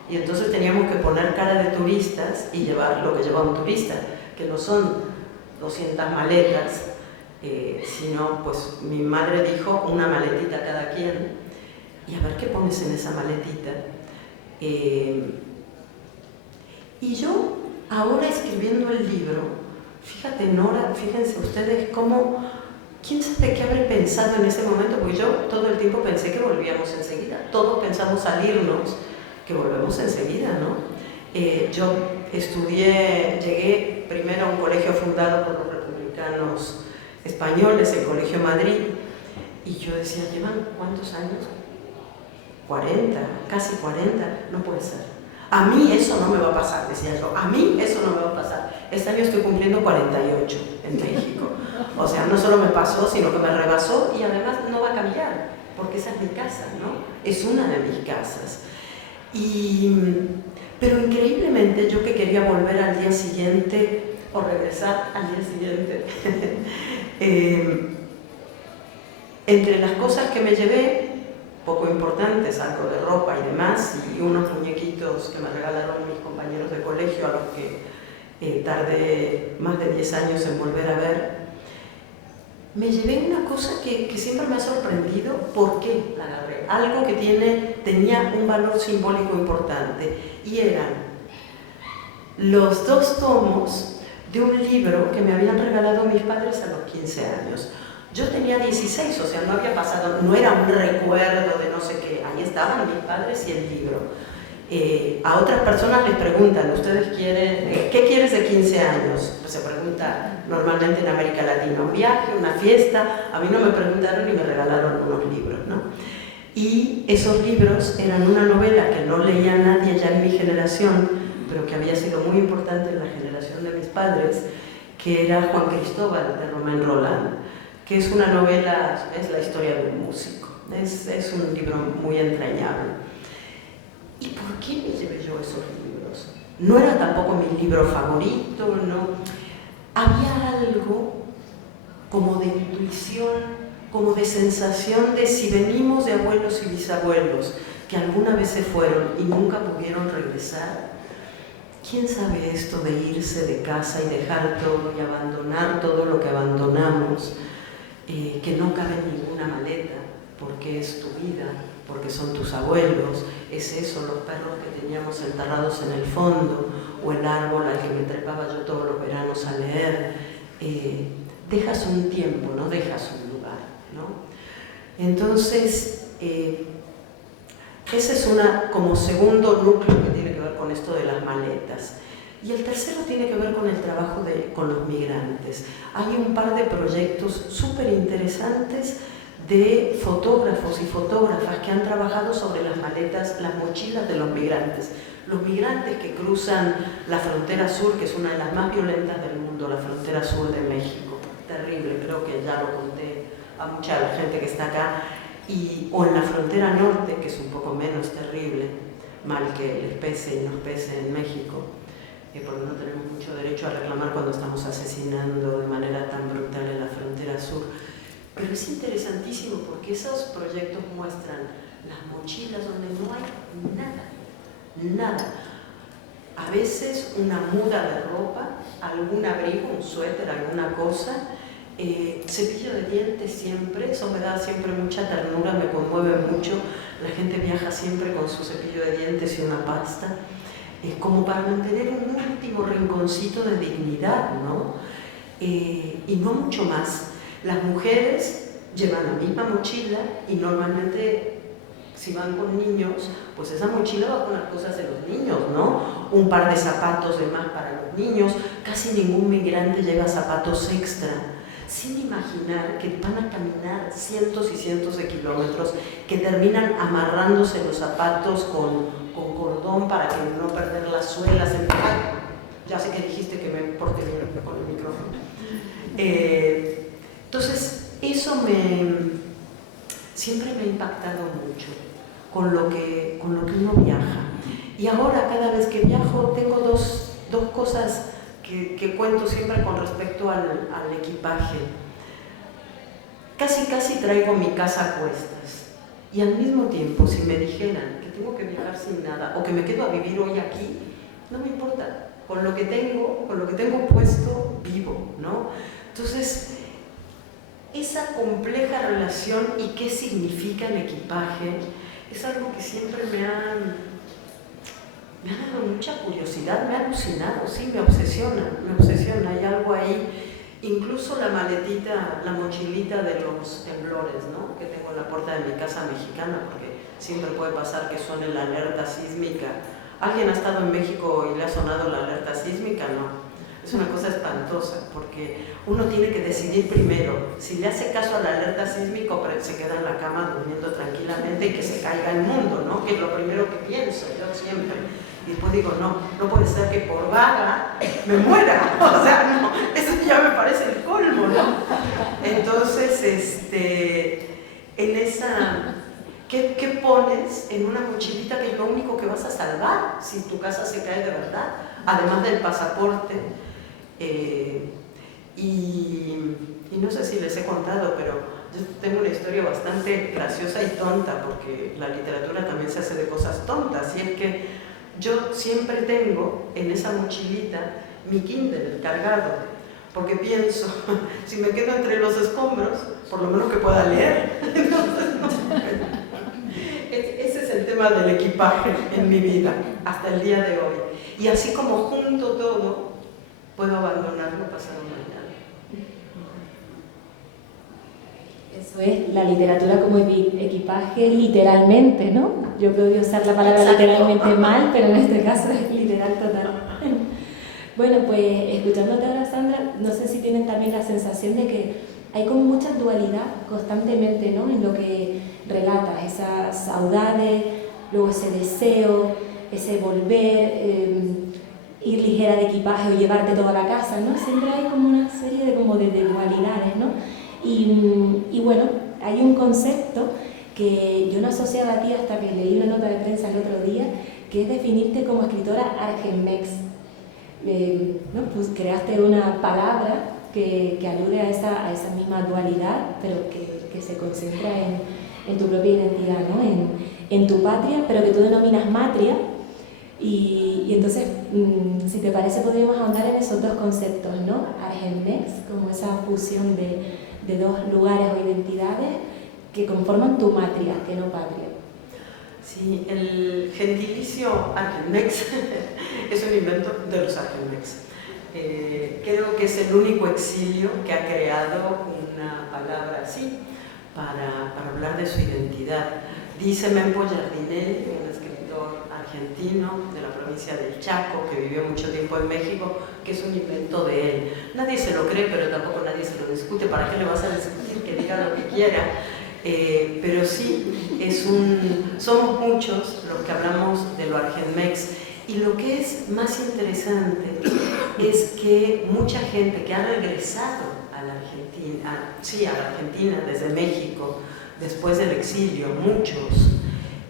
Y entonces teníamos que poner cara de turistas y llevar lo que lleva un turista, que no son 200 maletas, sino, pues mi madre dijo, una maletita cada quien, y a ver qué pones en esa maletita. Y yo, ahora escribiendo el libro, fíjate, Nora, fíjense ustedes cómo, quién sabe qué habré pensado en ese momento, porque yo todo el tiempo pensé que volvíamos enseguida, todos pensamos salirnos, que volvemos enseguida, ¿no? Yo llegué primero a un colegio fundado por los republicanos españoles, el Colegio Madrid, y yo decía, ¿llevan cuántos años? 40, casi 40, no puede ser. A mí eso no me va a pasar, decía yo, a mí eso no me va a pasar. Este año estoy cumpliendo 48 en México. O sea, no solo me pasó, sino que me rebasó y además no va a cambiar, porque esa es mi casa, ¿no? Es una de mis casas. Pero increíblemente yo que quería volver al día siguiente o regresar al día siguiente, entre las cosas que me llevé, poco importantes, algo de ropa y demás, y unos muñequitos que me regalaron mis compañeros de colegio a los que tardé más de 10 años en volver a ver, me llevé una cosa que siempre me ha sorprendido. ¿Por qué la agarré? Algo que tenía un valor simbólico importante, y eran los 2 tomos de un libro que me habían regalado mis padres a los 15 años. Yo tenía 16, o sea, no había pasado, no era un recuerdo de no sé qué, ahí estaban mis padres y el libro. A otras personas les preguntan, ¿ustedes quieren, qué quieres de 15 años? Pues se pregunta normalmente en América Latina, un viaje, una fiesta. A mí no me preguntaron y me regalaron unos libros, ¿no? Y esos libros eran una novela que no leía nadie ya en mi generación, pero que había sido muy importante en la generación de mis padres, que era Juan Cristóbal, de Romain Rolland, que es una novela, es la historia de un músico. Es un libro muy entrañable. ¿Y por qué me llevé yo esos libros? No era tampoco mi libro favorito, no. Había algo como de intuición, como de sensación de si venimos de abuelos y bisabuelos que alguna vez se fueron y nunca pudieron regresar. ¿Quién sabe esto de irse de casa y dejar todo y abandonar todo lo que abandonamos, que no cabe en ninguna maleta, porque es tu vida, porque son tus abuelos, es eso, los perros que teníamos enterrados en el fondo, o el árbol al que me trepaba yo todos los veranos a leer. Dejas un tiempo, no dejas un lugar, ¿no? Entonces, ese es como segundo núcleo que tiene que ver con esto de las maletas. Y el tercero tiene que ver con el trabajo con los migrantes. Hay un par de proyectos súper interesantes de fotógrafos y fotógrafas que han trabajado sobre las maletas, las mochilas de los migrantes. Los migrantes que cruzan la frontera sur, que es una de las más violentas del mundo, la frontera sur de México. Terrible, creo que ya lo conté a mucha de la gente que está acá. O en la frontera norte, que es un poco menos terrible, mal que les pese y nos pese en México, porque no tenemos mucho derecho a reclamar cuando estamos asesinando de manera tan brutal en la frontera sur. Pero es interesantísimo porque esos proyectos muestran las mochilas donde no hay nada. A veces una muda de ropa, algún abrigo, un suéter, alguna cosa, cepillo de dientes siempre, eso me da siempre mucha ternura, me conmueve mucho. La gente viaja siempre con su cepillo de dientes y una pasta, como para mantener un último rinconcito de dignidad, ¿no? Y no mucho más. Las mujeres llevan la misma mochila y normalmente si van con niños, pues esa mochila va con las cosas de los niños, ¿no? Un par de zapatos de más para los niños, casi ningún migrante lleva zapatos extra, sin imaginar que van a caminar cientos y cientos de kilómetros, que terminan amarrándose los zapatos con con cordón para que no perder las suelas. Ya sé que dijiste que me porte bien con el micrófono. Entonces, eso siempre me ha impactado mucho con lo que uno viaja. Y ahora, cada vez que viajo, tengo dos cosas que cuento siempre con respecto al equipaje. Casi traigo mi casa a cuestas. Y al mismo tiempo, si me dijeran que tengo que viajar sin nada o que me quedo a vivir hoy aquí, no me importa. Con lo que tengo puesto, vivo, ¿no? Entonces, esa compleja relación y qué significa el equipaje es algo que siempre me ha dado mucha curiosidad, me ha alucinado, sí, me obsesiona, hay algo ahí. Incluso la maletita, la mochilita de los temblores, ¿no? Que tengo en la puerta de mi casa mexicana, porque siempre puede pasar que suene la alerta sísmica. ¿Alguien ha estado en México y le ha sonado la alerta sísmica? No. Es una cosa espantosa, porque uno tiene que decidir primero si le hace caso a la alerta sísmica o se queda en la cama durmiendo tranquilamente y que se caiga el mundo, ¿no? Que es lo primero que pienso yo siempre. Y después digo, no puede ser que por vaga me muera. O sea, no, eso ya me parece el colmo, ¿no? Entonces, en esa... ¿Qué pones en una mochilita que es lo único que vas a salvar si tu casa se cae de verdad? Además del pasaporte. Y no sé si les he contado, pero yo tengo una historia bastante graciosa y tonta, porque la literatura también se hace de cosas tontas, y es que yo siempre tengo en esa mochilita mi Kindle cargado, porque pienso, si me quedo entre los escombros, por lo menos que pueda leer. Entonces, ese es el tema del equipaje en mi vida, hasta el día de hoy. Y así como junto todo, puedo abandonarlo pasado mañana. Eso es la literatura como equipaje literalmente, ¿no? Yo creo usar la palabra Exacto. Literalmente mal, pero en este caso es literal total. Bueno, pues escuchándote ahora, Sandra, no sé si tienen también la sensación de que hay como mucha dualidad constantemente, ¿no? En lo que relatas, esas saudades, luego ese deseo, ese volver, ir ligera de equipaje o llevarte toda la casa, ¿no? Siempre hay como una serie de dualidades, ¿no? Y bueno, hay un concepto que yo no asociaba a ti hasta que leí una nota de prensa el otro día, que es definirte como escritora argenmex. ¿No? Pues creaste una palabra que alude a esa misma dualidad, pero que se concentra en tu propia identidad, ¿no? En tu patria, pero que tú denominas matria. Y entonces, si te parece, podríamos ahondar en esos dos conceptos, ¿no? Argenmex, como esa fusión de dos lugares o identidades que conforman tu matria, que no patria. Sí, el gentilicio argenmex es un invento de los argenmex. Creo que es el único exilio que ha creado una palabra así para hablar de su identidad. Dice Mempo Giardinelli, un escritor argentino de la provincia del Chaco, que vivió mucho tiempo en México, que es un invento de él. Nadie se lo cree, pero tampoco nadie se lo discute. ¿Para qué le vas a discutir? Que diga lo que quiera. Pero sí, somos muchos los que hablamos de lo argenmex, y lo que es más interesante es que mucha gente que ha regresado a la Argentina desde México, después del exilio, muchos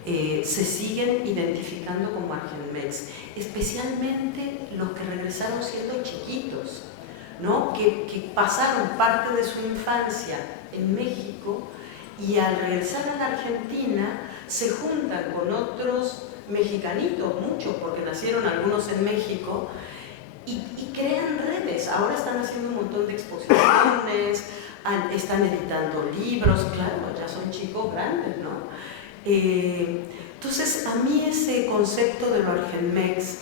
se siguen identificando como argenmex, especialmente los que regresaron siendo chiquitos, ¿no? que pasaron parte de su infancia en México, y al regresar a la Argentina se juntan con otros mexicanitos, muchos, porque nacieron algunos en México, y crean redes. Ahora están haciendo un montón de exposiciones, están editando libros, claro, ya son chicos grandes, ¿no? Entonces, a mí ese concepto de lo argenmex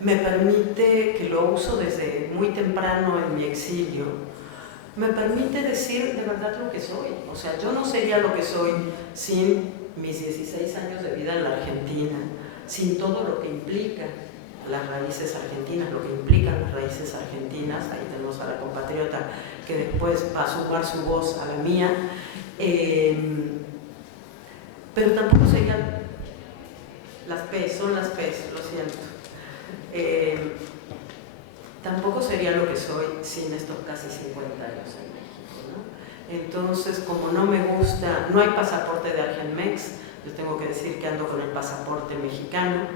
me permite, que lo uso desde muy temprano en mi exilio, me permite decir de verdad lo que soy. O sea, yo no sería lo que soy sin mis 16 años de vida en la Argentina, sin todo lo que implica las raíces argentinas, lo que implican las raíces argentinas. Ahí tenemos a la compatriota que después va a sumar su voz a la mía, pero tampoco serían las P's, son las P's, lo siento. Tampoco sería lo que soy sin estos casi 50 años en México, ¿no? Entonces, como no me gusta, no hay pasaporte de Argenmex, yo tengo que decir que ando con el pasaporte mexicano,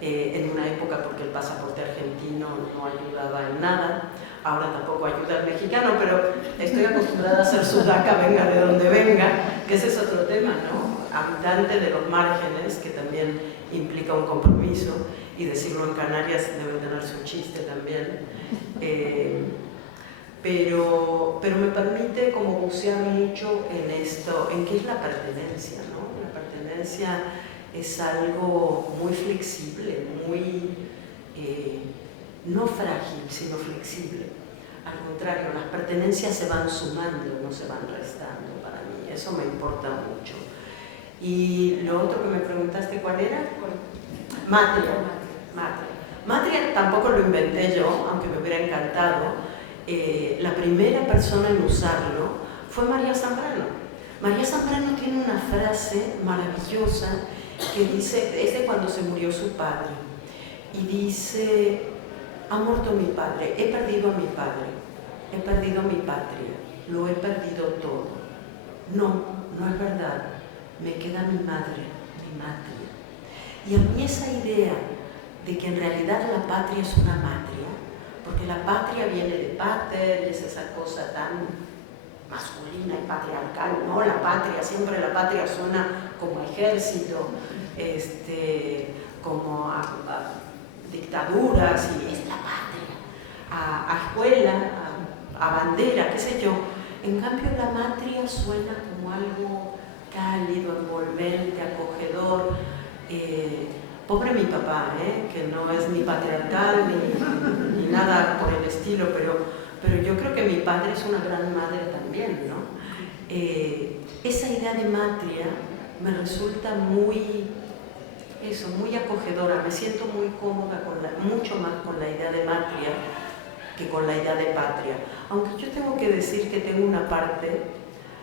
en una época porque el pasaporte argentino no ayudaba en nada, ahora tampoco ayuda el mexicano, pero estoy acostumbrada a ser sudaca, venga de donde venga, que ese es otro tema, ¿no? Habitante de los márgenes, que también implica un compromiso, y decirlo en Canarias debe tener su chiste también, pero me permite como bucear mucho en esto, en qué es la pertenencia, ¿no? La pertenencia es algo muy flexible, muy, no frágil, sino flexible. Al contrario, las pertenencias se van sumando, no se van restando para mí, eso me importa mucho. Y lo otro que me preguntaste, ¿cuál era? Matria. Matria tampoco lo inventé yo, aunque me hubiera encantado. La primera persona en usarlo fue María Zambrano. María Zambrano tiene una frase maravillosa que dice, es de cuando se murió su padre, y dice: ha muerto mi padre, he perdido a mi padre, he perdido mi patria, lo he perdido todo. No, no es verdad, me queda mi madre, mi matria. Y a mí esa idea de que en realidad la patria es una matria, porque la patria viene de pater, es esa cosa tan masculina y patriarcal, ¿no? La patria, siempre la patria suena como ejército, como a dictaduras, y es la patria, a escuela, a bandera, qué sé yo. En cambio la matria suena como algo cálido, envolvente, acogedor. Pobre mi papá, que no es ni patriarcal ni nada por el estilo, pero yo creo que mi padre es una gran madre también, ¿no? Esa idea de matria me resulta muy acogedora, me siento muy cómoda, mucho más con la idea de matria que con la idea de patria. Aunque yo tengo que decir que tengo una parte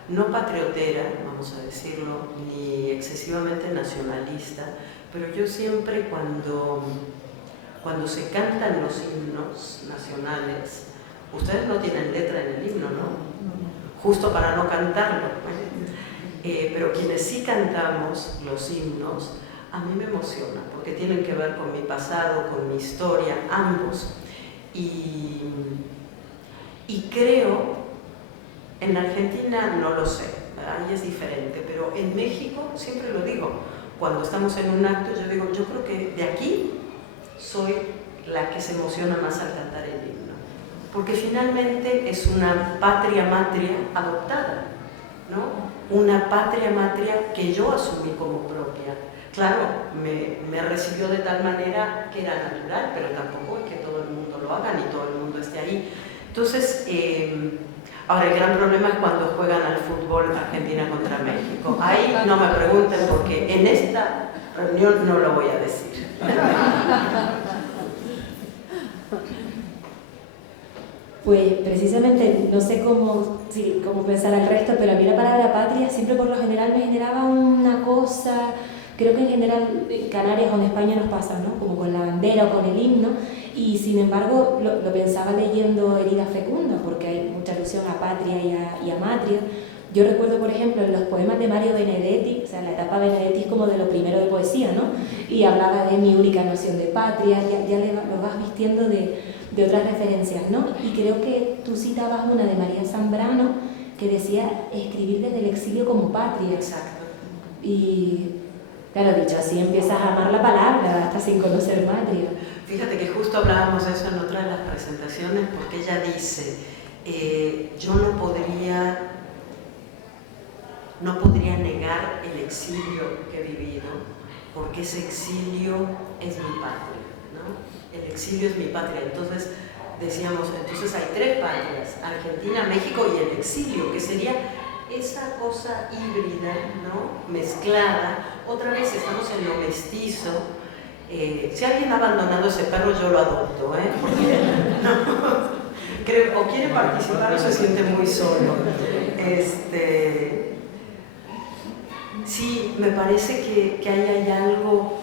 no patriotera, vamos a decirlo, ni excesivamente nacionalista, pero yo siempre cuando se cantan los himnos nacionales, ustedes no tienen letra en el himno, ¿no? Justo para no cantarlo, pero quienes sí cantamos los himnos, a mí me emociona, porque tienen que ver con mi pasado, con mi historia, ambos. Y creo, en Argentina no lo sé, ahí es diferente, pero en México, siempre lo digo, cuando estamos en un acto, yo digo, yo creo que de aquí soy la que se emociona más al cantar el himno, porque finalmente es una patria matria adoptada, ¿no? Una patria matria que yo asumí como propia. Claro, me recibió de tal manera que era natural, pero tampoco es que todo el mundo lo haga ni todo el mundo esté ahí. Entonces, ahora el gran problema es cuando juegan al fútbol Argentina contra México. Ahí no me pregunten porque en esta reunión no lo voy a decir. Pues precisamente, no sé cómo pensar al resto, pero a mí la palabra patria siempre por lo general me generaba una cosa, creo que en general en Canarias o en España nos pasa, ¿no? Como con la bandera o con el himno, y sin embargo lo pensaba leyendo Herida Fecunda, porque hay mucha alusión a patria y a matria. Yo recuerdo, por ejemplo, en los poemas de Mario Benedetti, o sea, la etapa Benedetti es como de lo primero de poesía, ¿no? Y hablaba de mi única noción de patria, ya lo vas vistiendo de otras referencias, ¿no? Y creo que tú citabas una de María Zambrano que decía escribir desde el exilio como patria. Exacto. Y claro, dicho así, empiezas a amar la palabra hasta sin conocer matria. Fíjate que justo hablábamos de eso en otra de las presentaciones, porque ella dice, yo no podría negar el exilio que he vivido, porque ese exilio es mi patria, ¿no? El exilio es mi patria. Entonces decíamos, entonces hay tres patrias, Argentina, México y el exilio, que sería esa cosa híbrida, ¿no? Mezclada. Otra vez estamos en lo mestizo. Si alguien ha abandonado ese perro, yo lo adopto, porque creo, o quiere participar o se siente muy solo. Sí, me parece que ahí hay algo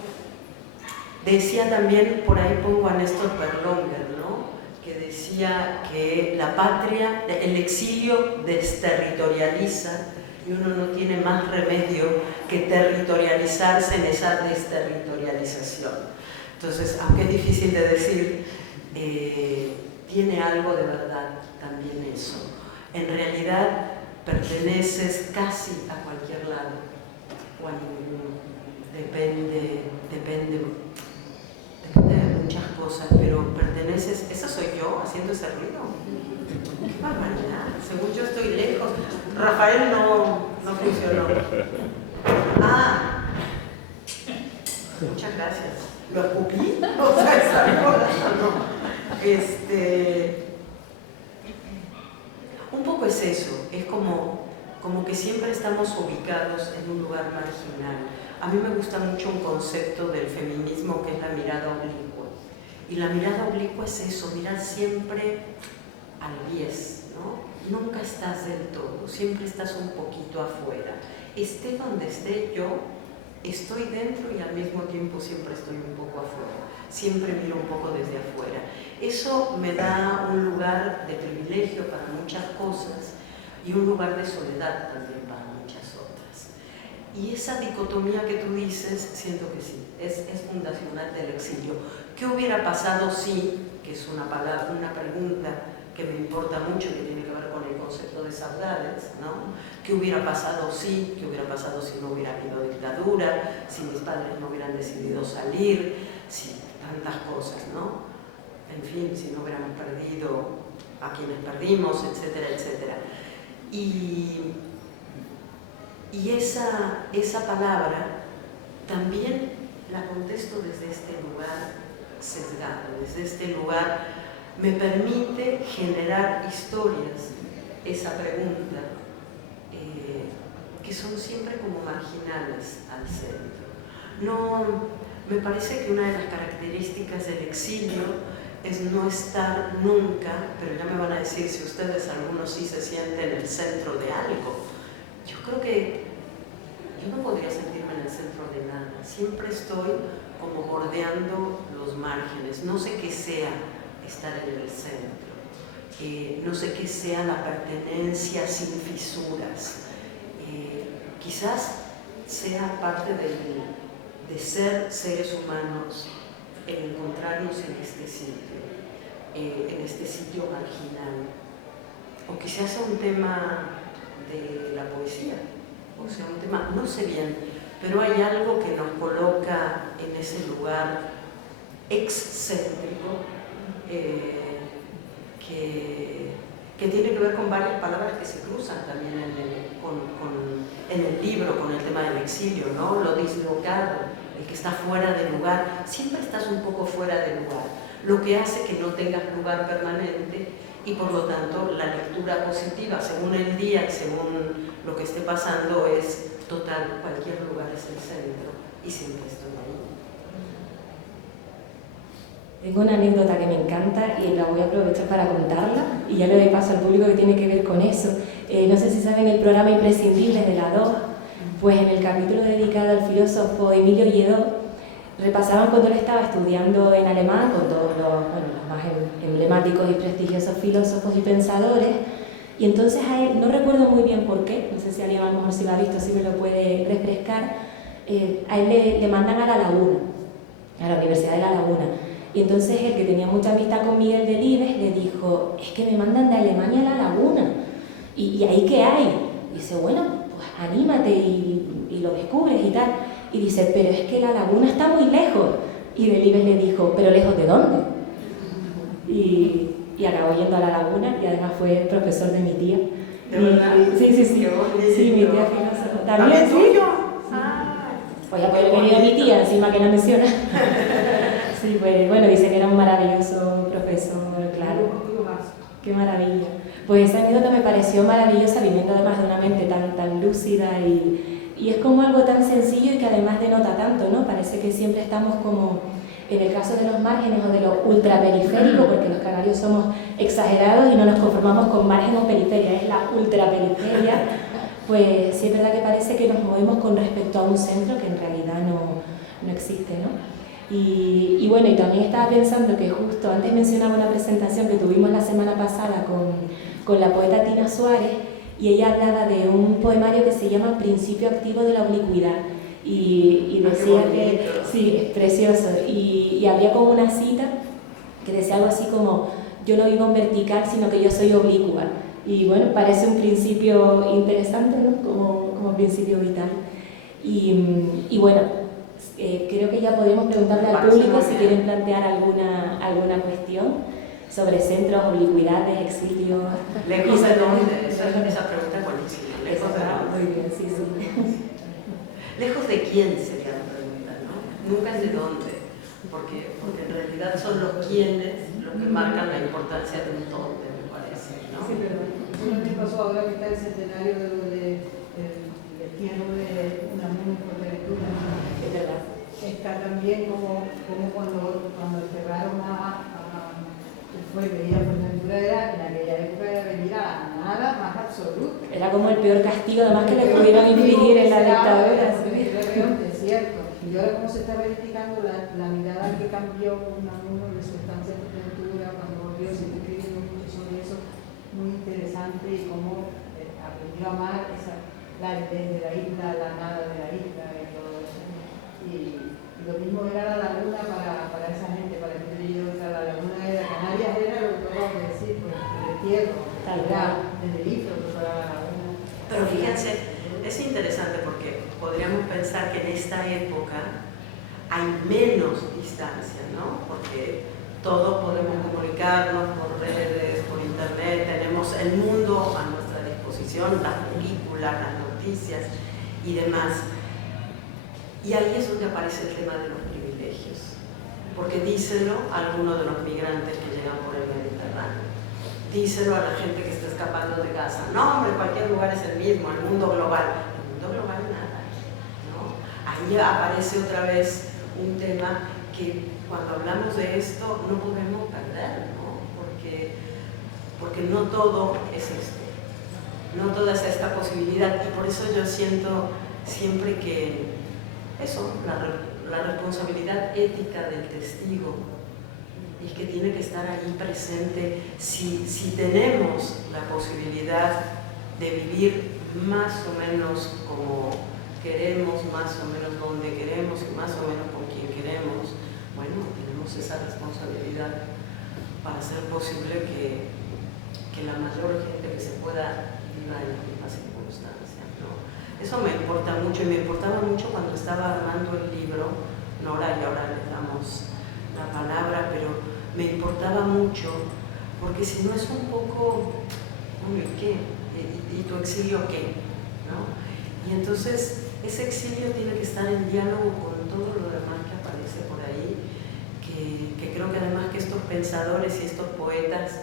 Decía también, por ahí pongo a Néstor Berlonger, ¿no? Que decía que la patria, el exilio desterritorializa y uno no tiene más remedio que territorializarse en esa desterritorialización. Entonces, aunque es difícil de decir, tiene algo de verdad también eso. En realidad perteneces casi a cualquier lado o a ninguno. Depende de muchas cosas, pero perteneces. ¿Eso soy yo haciendo ese ruido? ¡Qué barbaridad! Según yo estoy lejos. Rafael no funcionó. Ah, muchas gracias. ¿Lo escupí? O sea, es algo, no. Un poco es eso, es como que siempre estamos ubicados en un lugar marginal. A mí me gusta mucho un concepto del feminismo que es la mirada oblicua. Y la mirada oblicua es eso, mirar siempre al bies, ¿no? Nunca estás del todo, siempre estás un poquito afuera. Esté donde esté yo, estoy dentro y al mismo tiempo siempre estoy un poco afuera. Siempre miro un poco desde afuera. Eso me da un lugar de privilegio para muchas cosas y un lugar de soledad también para muchas otras. Y esa dicotomía que tú dices, siento que sí, es fundacional del exilio. ¿Qué hubiera pasado si, que es una pregunta que me importa mucho, que tiene que ver con el concepto de saudades, ¿no? ¿Qué hubiera pasado si? ¿Qué hubiera pasado si no hubiera habido dictadura? Si mis padres no hubieran decidido salir, si tantas cosas, ¿no? En fin, si no hubiéramos perdido a quienes perdimos, etcétera, etcétera. Y esa palabra también la contesto desde este lugar sesgado, desde este lugar me permite generar historias, esa pregunta, que son siempre como marginales al centro. No, me parece que una de las características del exilio es no estar nunca, pero ya me van a decir si ustedes, algunos sí se sienten en el centro de algo. Yo creo que yo no podría sentirme en el centro de nada, siempre estoy como bordeando los márgenes, no sé qué sea estar en el centro, no sé qué sea la pertenencia sin fisuras, quizás sea parte de ser seres humanos, el encontrarnos en este sitio marginal, o quizás sea un tema de la poesía, o sea un tema, no sé bien, pero hay algo que nos coloca en ese lugar excéntrico, que tiene que ver con varias palabras que se cruzan también en el libro, con el tema del exilio, ¿no? Lo dislocado, el que está fuera de lugar, siempre estás un poco fuera de lugar, lo que hace que no tengas lugar permanente y por lo tanto la lectura positiva, según el día, según lo que esté pasando, es total, cualquier lugar es el centro y siempre estoy ahí. Tengo una anécdota que me encanta y la voy a aprovechar para contarla y ya le doy paso al público que tiene que ver con eso. No sé si saben el programa Imprescindibles de la DOA, pues en el capítulo dedicado al filósofo Emilio Lledó repasaban cuando él estaba estudiando en alemán con todos los más emblemáticos y prestigiosos filósofos y pensadores, y entonces a él, no recuerdo muy bien por qué, no sé si alguien a lo mejor si lo ha visto, si me lo puede refrescar, a él le mandan a La Laguna, a la Universidad de La Laguna. Y entonces él, que tenía mucha amistad con Miguel Delibes, le dijo, es que me mandan de Alemania a La Laguna, ¿y ahí qué hay? Y dice, bueno, pues anímate y lo descubres y tal. Y dice, pero es que La Laguna está muy lejos. Y Delibes le dijo, ¿pero lejos de dónde? Y acabó yendo a La Laguna y además fue profesor de mi tía. ¿De verdad? Sí. Sí, mi tía filósofa. ¿También sí? Pues ya puede venir a mi tía, encima que la menciona. Sí, pues bueno, dice que era un maravilloso profesor, claro. Qué maravilla. Pues esa anécdota me pareció maravillosa, viniendo además de una mente tan lúcida y es como algo tan sencillo y que además denota tanto, ¿no? Parece que siempre estamos como en el caso de los márgenes o de lo ultraperiférico, porque los canarios somos exagerados y no nos conformamos con margen o periferia, es la ultraperiferia, pues sí es verdad que parece que nos movemos con respecto a un centro que en realidad no existe, ¿no? Y bueno, y también estaba pensando que justo antes mencionaba una presentación que tuvimos la semana pasada con la poeta Tina Suárez, y ella hablaba de un poemario que se llama Principio activo de la oblicuidad. Y decía que, sí, es precioso, y había como una cita que decía algo así como: yo no vivo en vertical, sino que yo soy oblicua. Y bueno, parece un principio interesante, ¿no? Como principio vital. Y bueno, creo que ya podemos preguntarle al público si quieren plantear alguna cuestión sobre centros, oblicuidades, exilios. ¿Lejos de dónde? Esa pregunta es buenísima. ¿Lejos de dónde? Muy bien, sí, sí. ¿Lejos de quién sería la pregunta, no? Nunca es de dónde, porque en realidad son los quiénes los que marcan la importancia de un dónde, me parece, ¿no? Sí, pero eso me pasó ahora que está el centenario de lo del destierro de Unamuno por Fuerteventura. Es verdad. Está también como cuando enterraron fue venir a Fuerteventura, en aquella época era venir a nada más absoluto. Era como el peor castigo además que le pudieron infligir en la dictadura. Es cierto. Y ahora cómo se está verificando la mirada que cambió Unamuno de su estancia en Fuerteventura cuando volvió, se está escribiendo mucho sobre eso, muy interesante, y cómo aprendió a amar desde la isla, la nada de la isla y todo eso. Y lo mismo era la laguna para esa gente, para el yo, o sea, la laguna de Canarias era lo que acabo de decir, pues el tierra, desde el Ifro, para la laguna. Pero fíjense, es interesante porque podríamos pensar que en esta época hay menos distancia, ¿no? Porque todos podemos comunicarnos por redes, por internet, tenemos el mundo a nuestra disposición, las películas, las noticias y demás. Y ahí es donde aparece el tema de los privilegios, porque díselo a alguno de los migrantes que llegan por el Mediterráneo, díselo a la gente que está escapando de Gaza. No, hombre, cualquier lugar es el mismo, el mundo global. El mundo global nada, ¿no? Ahí aparece otra vez un tema que cuando hablamos de esto no podemos perder, ¿no? Porque no todo es esto, no toda es esta posibilidad, y por eso yo siento siempre que eso, la responsabilidad ética del testigo es que tiene que estar ahí presente si tenemos la posibilidad de vivir más o menos como queremos, más o menos donde queremos y más o menos con quien queremos. Bueno, tenemos esa responsabilidad para hacer posible que la mayor gente que se pueda viva en las mismas circunstancias, ¿no? Eso me importa mucho, y me importaba mucho cuando estaba armando el libro, Nora, y ahora le damos la palabra, pero me importaba mucho porque si no es un poco, hombre, ¿qué? ¿Y tu exilio qué? ¿No? Y entonces ese exilio tiene que estar en diálogo con todo lo demás que aparece por ahí, que creo que además que estos pensadores y estos poetas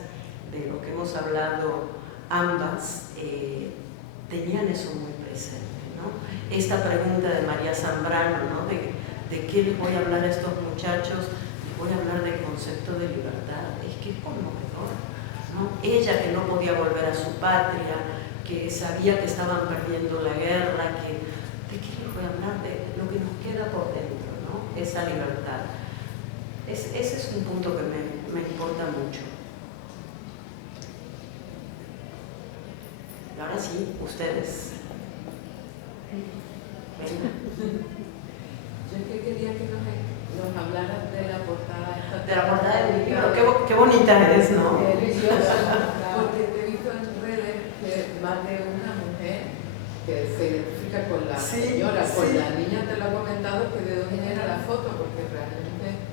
de los que hemos hablado ambas tenían eso muy presente, ¿no? Esta pregunta de María Zambrano, ¿no? de qué les voy a hablar a estos muchachos, les voy a hablar del concepto de libertad, es que es conmovedor, ¿no? Ella que no podía volver a su patria, que sabía que estaban perdiendo la guerra, ¿de qué les voy a hablar? De lo que nos queda por dentro, ¿no? Esa libertad. Ese es un punto que me importa mucho. Y ahora sí, ustedes. Venga. Yo es que quería que nos hablaran de la portada. De la portada del libro, qué bonita es, ¿no? Porque te he visto en redes que más de una mujer que se identifica con la señora, con la niña, te lo ha comentado, que de dónde era la foto, porque realmente...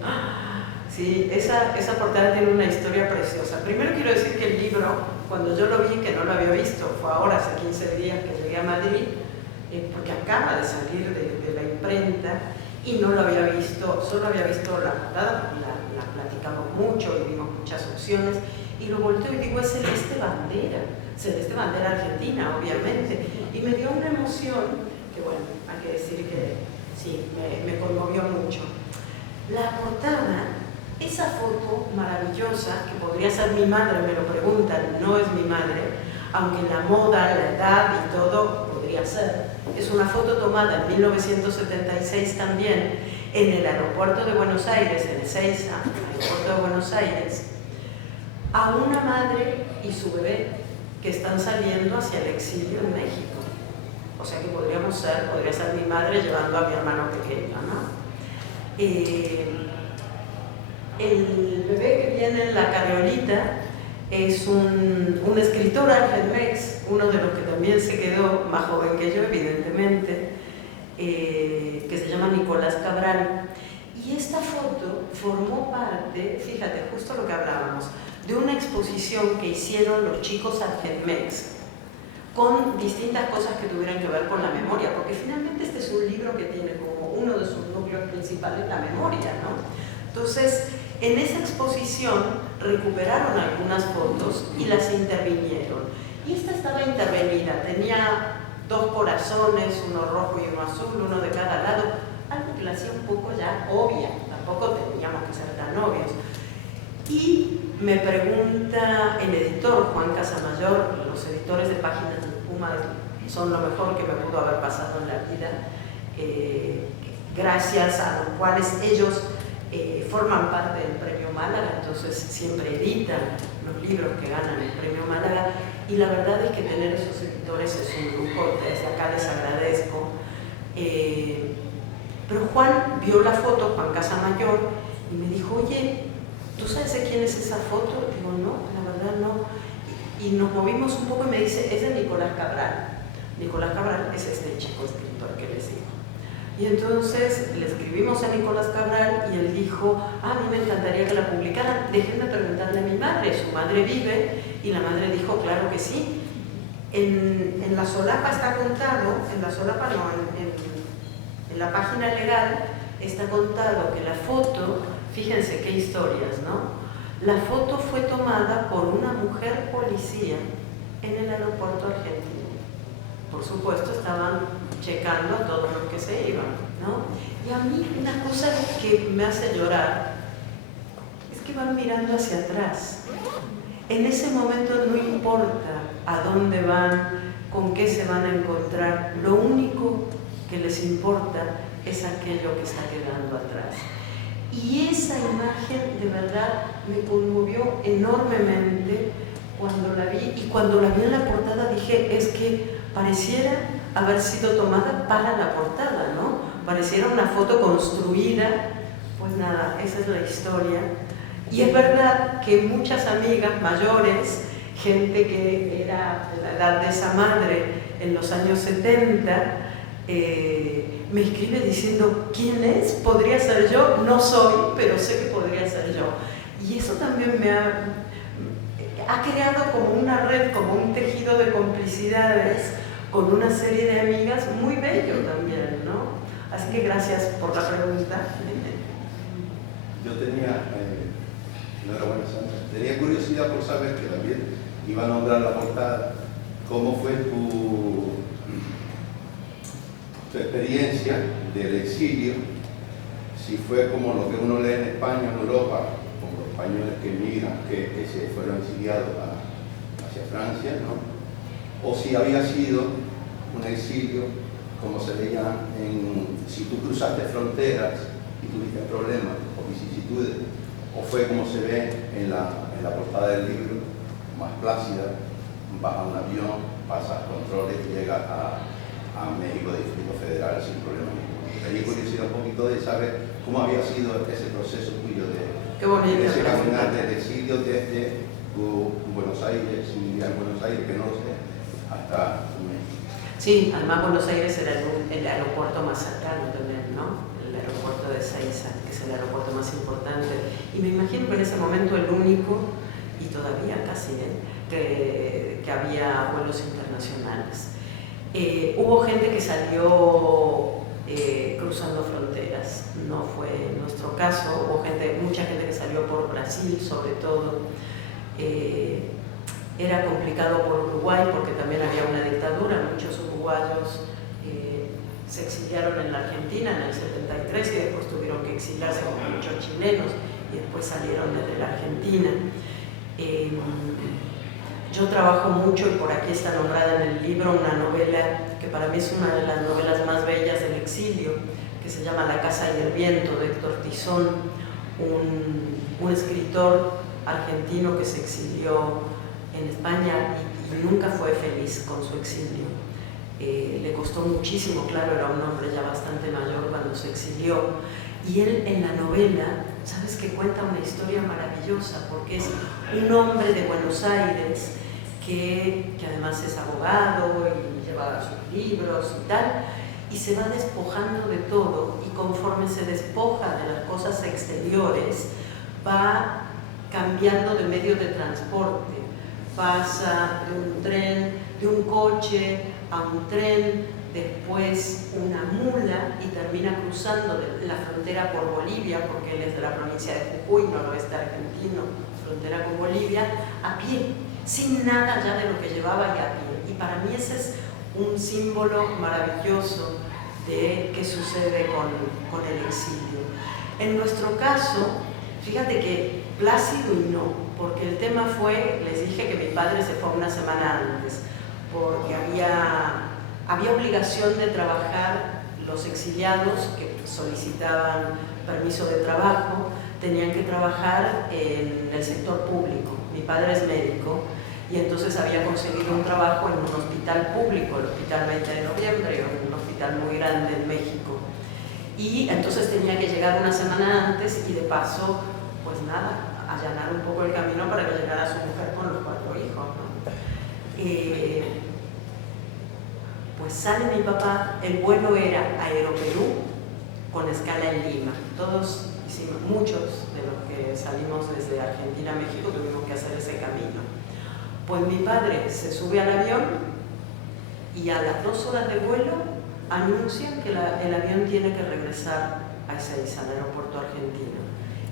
Sí, esa portada tiene una historia preciosa. Primero quiero decir que el libro, cuando yo lo vi, que no lo había visto, fue ahora, hace 15 días que llegué a Madrid, porque acaba de salir de la imprenta, y no lo había visto, solo había visto la portada, porque la platicamos mucho y vimos muchas opciones, y lo volteo y digo, es Celeste Bandera argentina, obviamente, y me dio una emoción, que bueno, hay que decir que sí, me conmovió mucho. La portada, esa foto maravillosa, que podría ser mi madre, me lo preguntan, no es mi madre, aunque la moda, la edad y todo podría ser. Es una foto tomada en 1976 también, en el aeropuerto de Buenos Aires, en Ezeiza, aeropuerto de Buenos Aires, a una madre y su bebé que están saliendo hacia el exilio en México. O sea que podría ser mi madre llevando a mi hermano pequeño, ¿no? El bebé que viene en la carriolita es un escritor argenmex, uno de los que también se quedó más joven que yo, evidentemente, que se llama Nicolás Cabral. Y esta foto formó parte, fíjate, justo lo que hablábamos, de una exposición que hicieron los chicos argenmex con distintas cosas que tuvieran que ver con la memoria, porque finalmente este es un libro que tiene como uno de sus núcleos principales la memoria, ¿no? Entonces, en esa exposición recuperaron algunas fotos y las intervinieron. Y esta estaba intervenida, tenía 2 corazones, uno rojo y uno azul, uno de cada lado, algo que la hacía un poco ya obvia, tampoco teníamos que ser tan obvios. Y me pregunta el editor, Juan Casamayor, los editores de Páginas de Puma son lo mejor que me pudo haber pasado en la vida, gracias a los cuales ellos forman parte del Premio Málaga, entonces siempre editan los libros que ganan el Premio Málaga, y la verdad es que tener esos editores es un lujo, desde acá les agradezco. Pero Juan vio la foto, Juan Casamayor, y me dijo, oye, ¿tú sabes de quién es esa foto? Digo, no, la verdad no. Y nos movimos un poco y me dice, es de Nicolás Cabral. Nicolás Cabral es este chico escritor que les digo. Y entonces le escribimos a Nicolás Cabral y él dijo, a mí me encantaría que la publicaran, déjenme preguntarle a mi madre, su madre vive, y la madre dijo, claro que sí. En la solapa está contado, en la solapa no, en la página legal está contado que la foto, fíjense qué historias, ¿no? La foto fue tomada por una mujer policía en el aeropuerto argentino. Por supuesto, estaban checando a todos los que se iban, ¿no? Y a mí una cosa que me hace llorar es que van mirando hacia atrás. En ese momento no importa a dónde van, con qué se van a encontrar, lo único que les importa es aquello que está quedando atrás. Y esa imagen de verdad me conmovió enormemente cuando la vi, y cuando la vi en la portada dije, es que pareciera haber sido tomada para la portada, ¿no? Pareciera una foto construida. Pues nada, esa es la historia. Y es verdad que muchas amigas mayores, gente que era de la edad de esa madre en los años 70, me escribe diciendo, ¿quién es? ¿Podría ser yo? No soy, pero sé que podría ser yo. Y eso también me ha creado como una red, como un tejido de complicidades con una serie de amigas muy bello también, ¿no? Así que gracias por la pregunta. Yo tenía, tenía curiosidad por saber, que también iba a nombrar la portada, cómo fue tu experiencia del exilio, si fue como lo que uno lee en España, en Europa, como los españoles que emigran, que se fueron exiliados hacia Francia, ¿no? O si había sido un exilio, como se leía si tú cruzaste fronteras y tuviste problemas o vicisitudes, o fue como se ve en la portada del libro, más plácida, baja un avión, pasa controles y llega a México, Distrito Federal, sin problema ninguno. Tenía curiosidad un poquito de saber cómo había sido ese proceso tuyo de ese caminar del exilio desde Buenos Aires, en Buenos Aires, que no lo sé, hasta México. Sí, además Buenos Aires era el aeropuerto más cercano también, ¿no? El aeropuerto de Ezeiza, que es el aeropuerto más importante. Y me imagino que en ese momento el único, y todavía casi, que había vuelos internacionales. Hubo gente que salió cruzando fronteras, no fue nuestro caso. Hubo mucha gente que salió por Brasil, sobre todo. Era complicado por Uruguay porque también había una dictadura. Muchos uruguayos se exiliaron en la Argentina en el 73 y después tuvieron que exiliarse, como muchos chilenos, y después salieron desde la Argentina. Yo trabajo mucho, y por aquí está nombrada en el libro, una novela que para mí es una de las novelas más bellas del exilio, que se llama La casa y el viento, de Héctor Tizón, un escritor argentino que se exilió en España y nunca fue feliz con su exilio. Le costó muchísimo, claro, era un hombre ya bastante mayor cuando se exilió. Y él en la novela, ¿sabes?, que cuenta una historia maravillosa, porque es un hombre de Buenos Aires que además es abogado y lleva sus libros y tal, y se va despojando de todo, y conforme se despoja de las cosas exteriores, va cambiando de medio de transporte, pasa de un tren, de un coche a un tren, después una mula, y termina cruzando la frontera por Bolivia, porque él es de la provincia de Jujuy, noroeste argentino, frontera con Bolivia, a pie, sin nada ya de lo que llevaba y a pie. Y para mí ese es un símbolo maravilloso de qué sucede con el exilio. En nuestro caso, fíjate que plácido y no, porque el tema fue, les dije que mi padre se fue una semana antes, porque había obligación de trabajar. Los exiliados que solicitaban permiso de trabajo tenían que trabajar en el sector público. Mi padre es médico y entonces había conseguido un trabajo en un hospital público, el Hospital 20 de Noviembre, un hospital muy grande en México. Y entonces tenía que llegar una semana antes y de paso, pues nada, allanar un poco el camino para que llegara su mujer con los 4 hijos, ¿no? Pues sale mi papá, el vuelo era Aeroperú con escala en Lima. Todos hicimos, muchos de los que salimos desde Argentina a México tuvimos que hacer ese camino. Pues mi padre se sube al avión y a las 2 horas de vuelo anuncian que el avión tiene que regresar a Ezeiza, al aeropuerto argentino.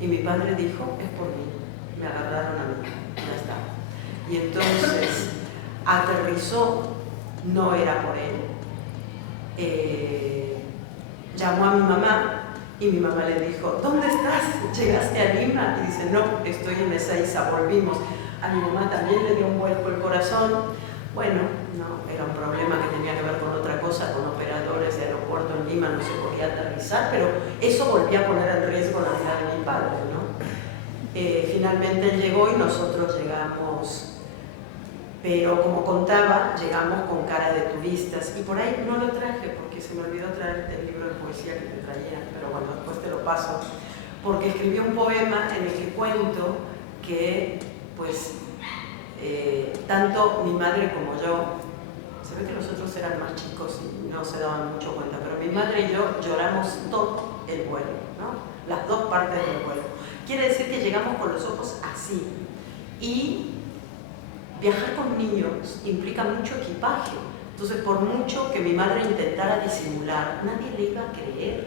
Y mi padre dijo, es por mí, me agarraron a mí, ya está. Y entonces aterrizó, no era por él, llamó a mi mamá y mi mamá le dijo, ¿dónde estás? ¿Llegaste a Lima? Y dice, no, estoy en Ezeiza, volvimos. A mi mamá también le dio un vuelco el corazón. Bueno, no, era un problema que tenía que ver con otra cosa, con operadores de aeropuerto en Lima, no se podía aterrizar, pero eso volvía a poner en riesgo la vida de mi padre, ¿no? Finalmente él llegó y nosotros llegamos, pero como contaba, llegamos con cara de turistas, y por ahí no lo traje porque se me olvidó traerte el libro de poesía que te traía, pero bueno, después te lo paso, porque escribí un poema en el que cuento que, pues, tanto mi madre como yo, se ve que los otros eran más chicos y no se daban mucho cuenta, pero mi madre y yo lloramos todo el vuelo, ¿no? Las 2 partes del vuelo. Quiere decir que llegamos con los ojos así. Y viajar con niños implica mucho equipaje. Entonces, por mucho que mi madre intentara disimular, nadie le iba a creer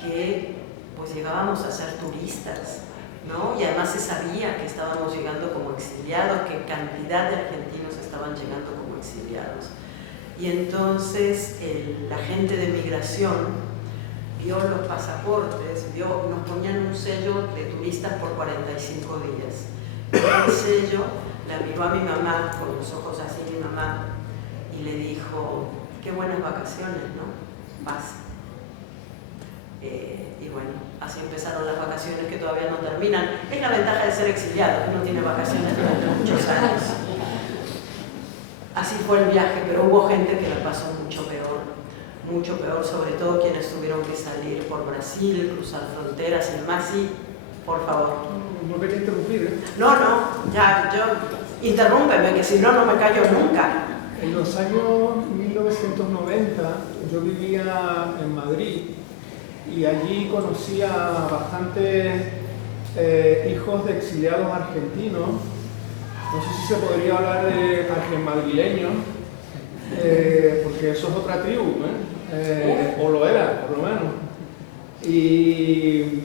que pues llegábamos a ser turistas, ¿no? Y además se sabía que estábamos llegando como exiliados, que cantidad de argentinos estaban llegando como exiliados. Y entonces la gente de migración vio los pasaportes, nos ponían un sello de turistas por 45 días. El sello la miró a mi mamá con los ojos así, mi mamá, y le dijo, qué buenas vacaciones, ¿no? Vas. Y bueno, así empezaron las vacaciones que todavía no terminan. Es la ventaja de ser exiliado, que uno tiene vacaciones durante muchos años. Así fue el viaje, pero hubo gente que la pasó mucho peor, sobre todo quienes tuvieron que salir por Brasil, cruzar fronteras y demás. Sí, por favor. No quería interrumpir, ¿eh? No, ya, interrúmpeme, que si no, no me callo nunca. En los años 1990 yo vivía en Madrid y allí conocí a bastantes hijos de exiliados argentinos. No sé si se podría hablar de argenmadrileños, porque eso es otra tribu, o lo era, por lo menos. Y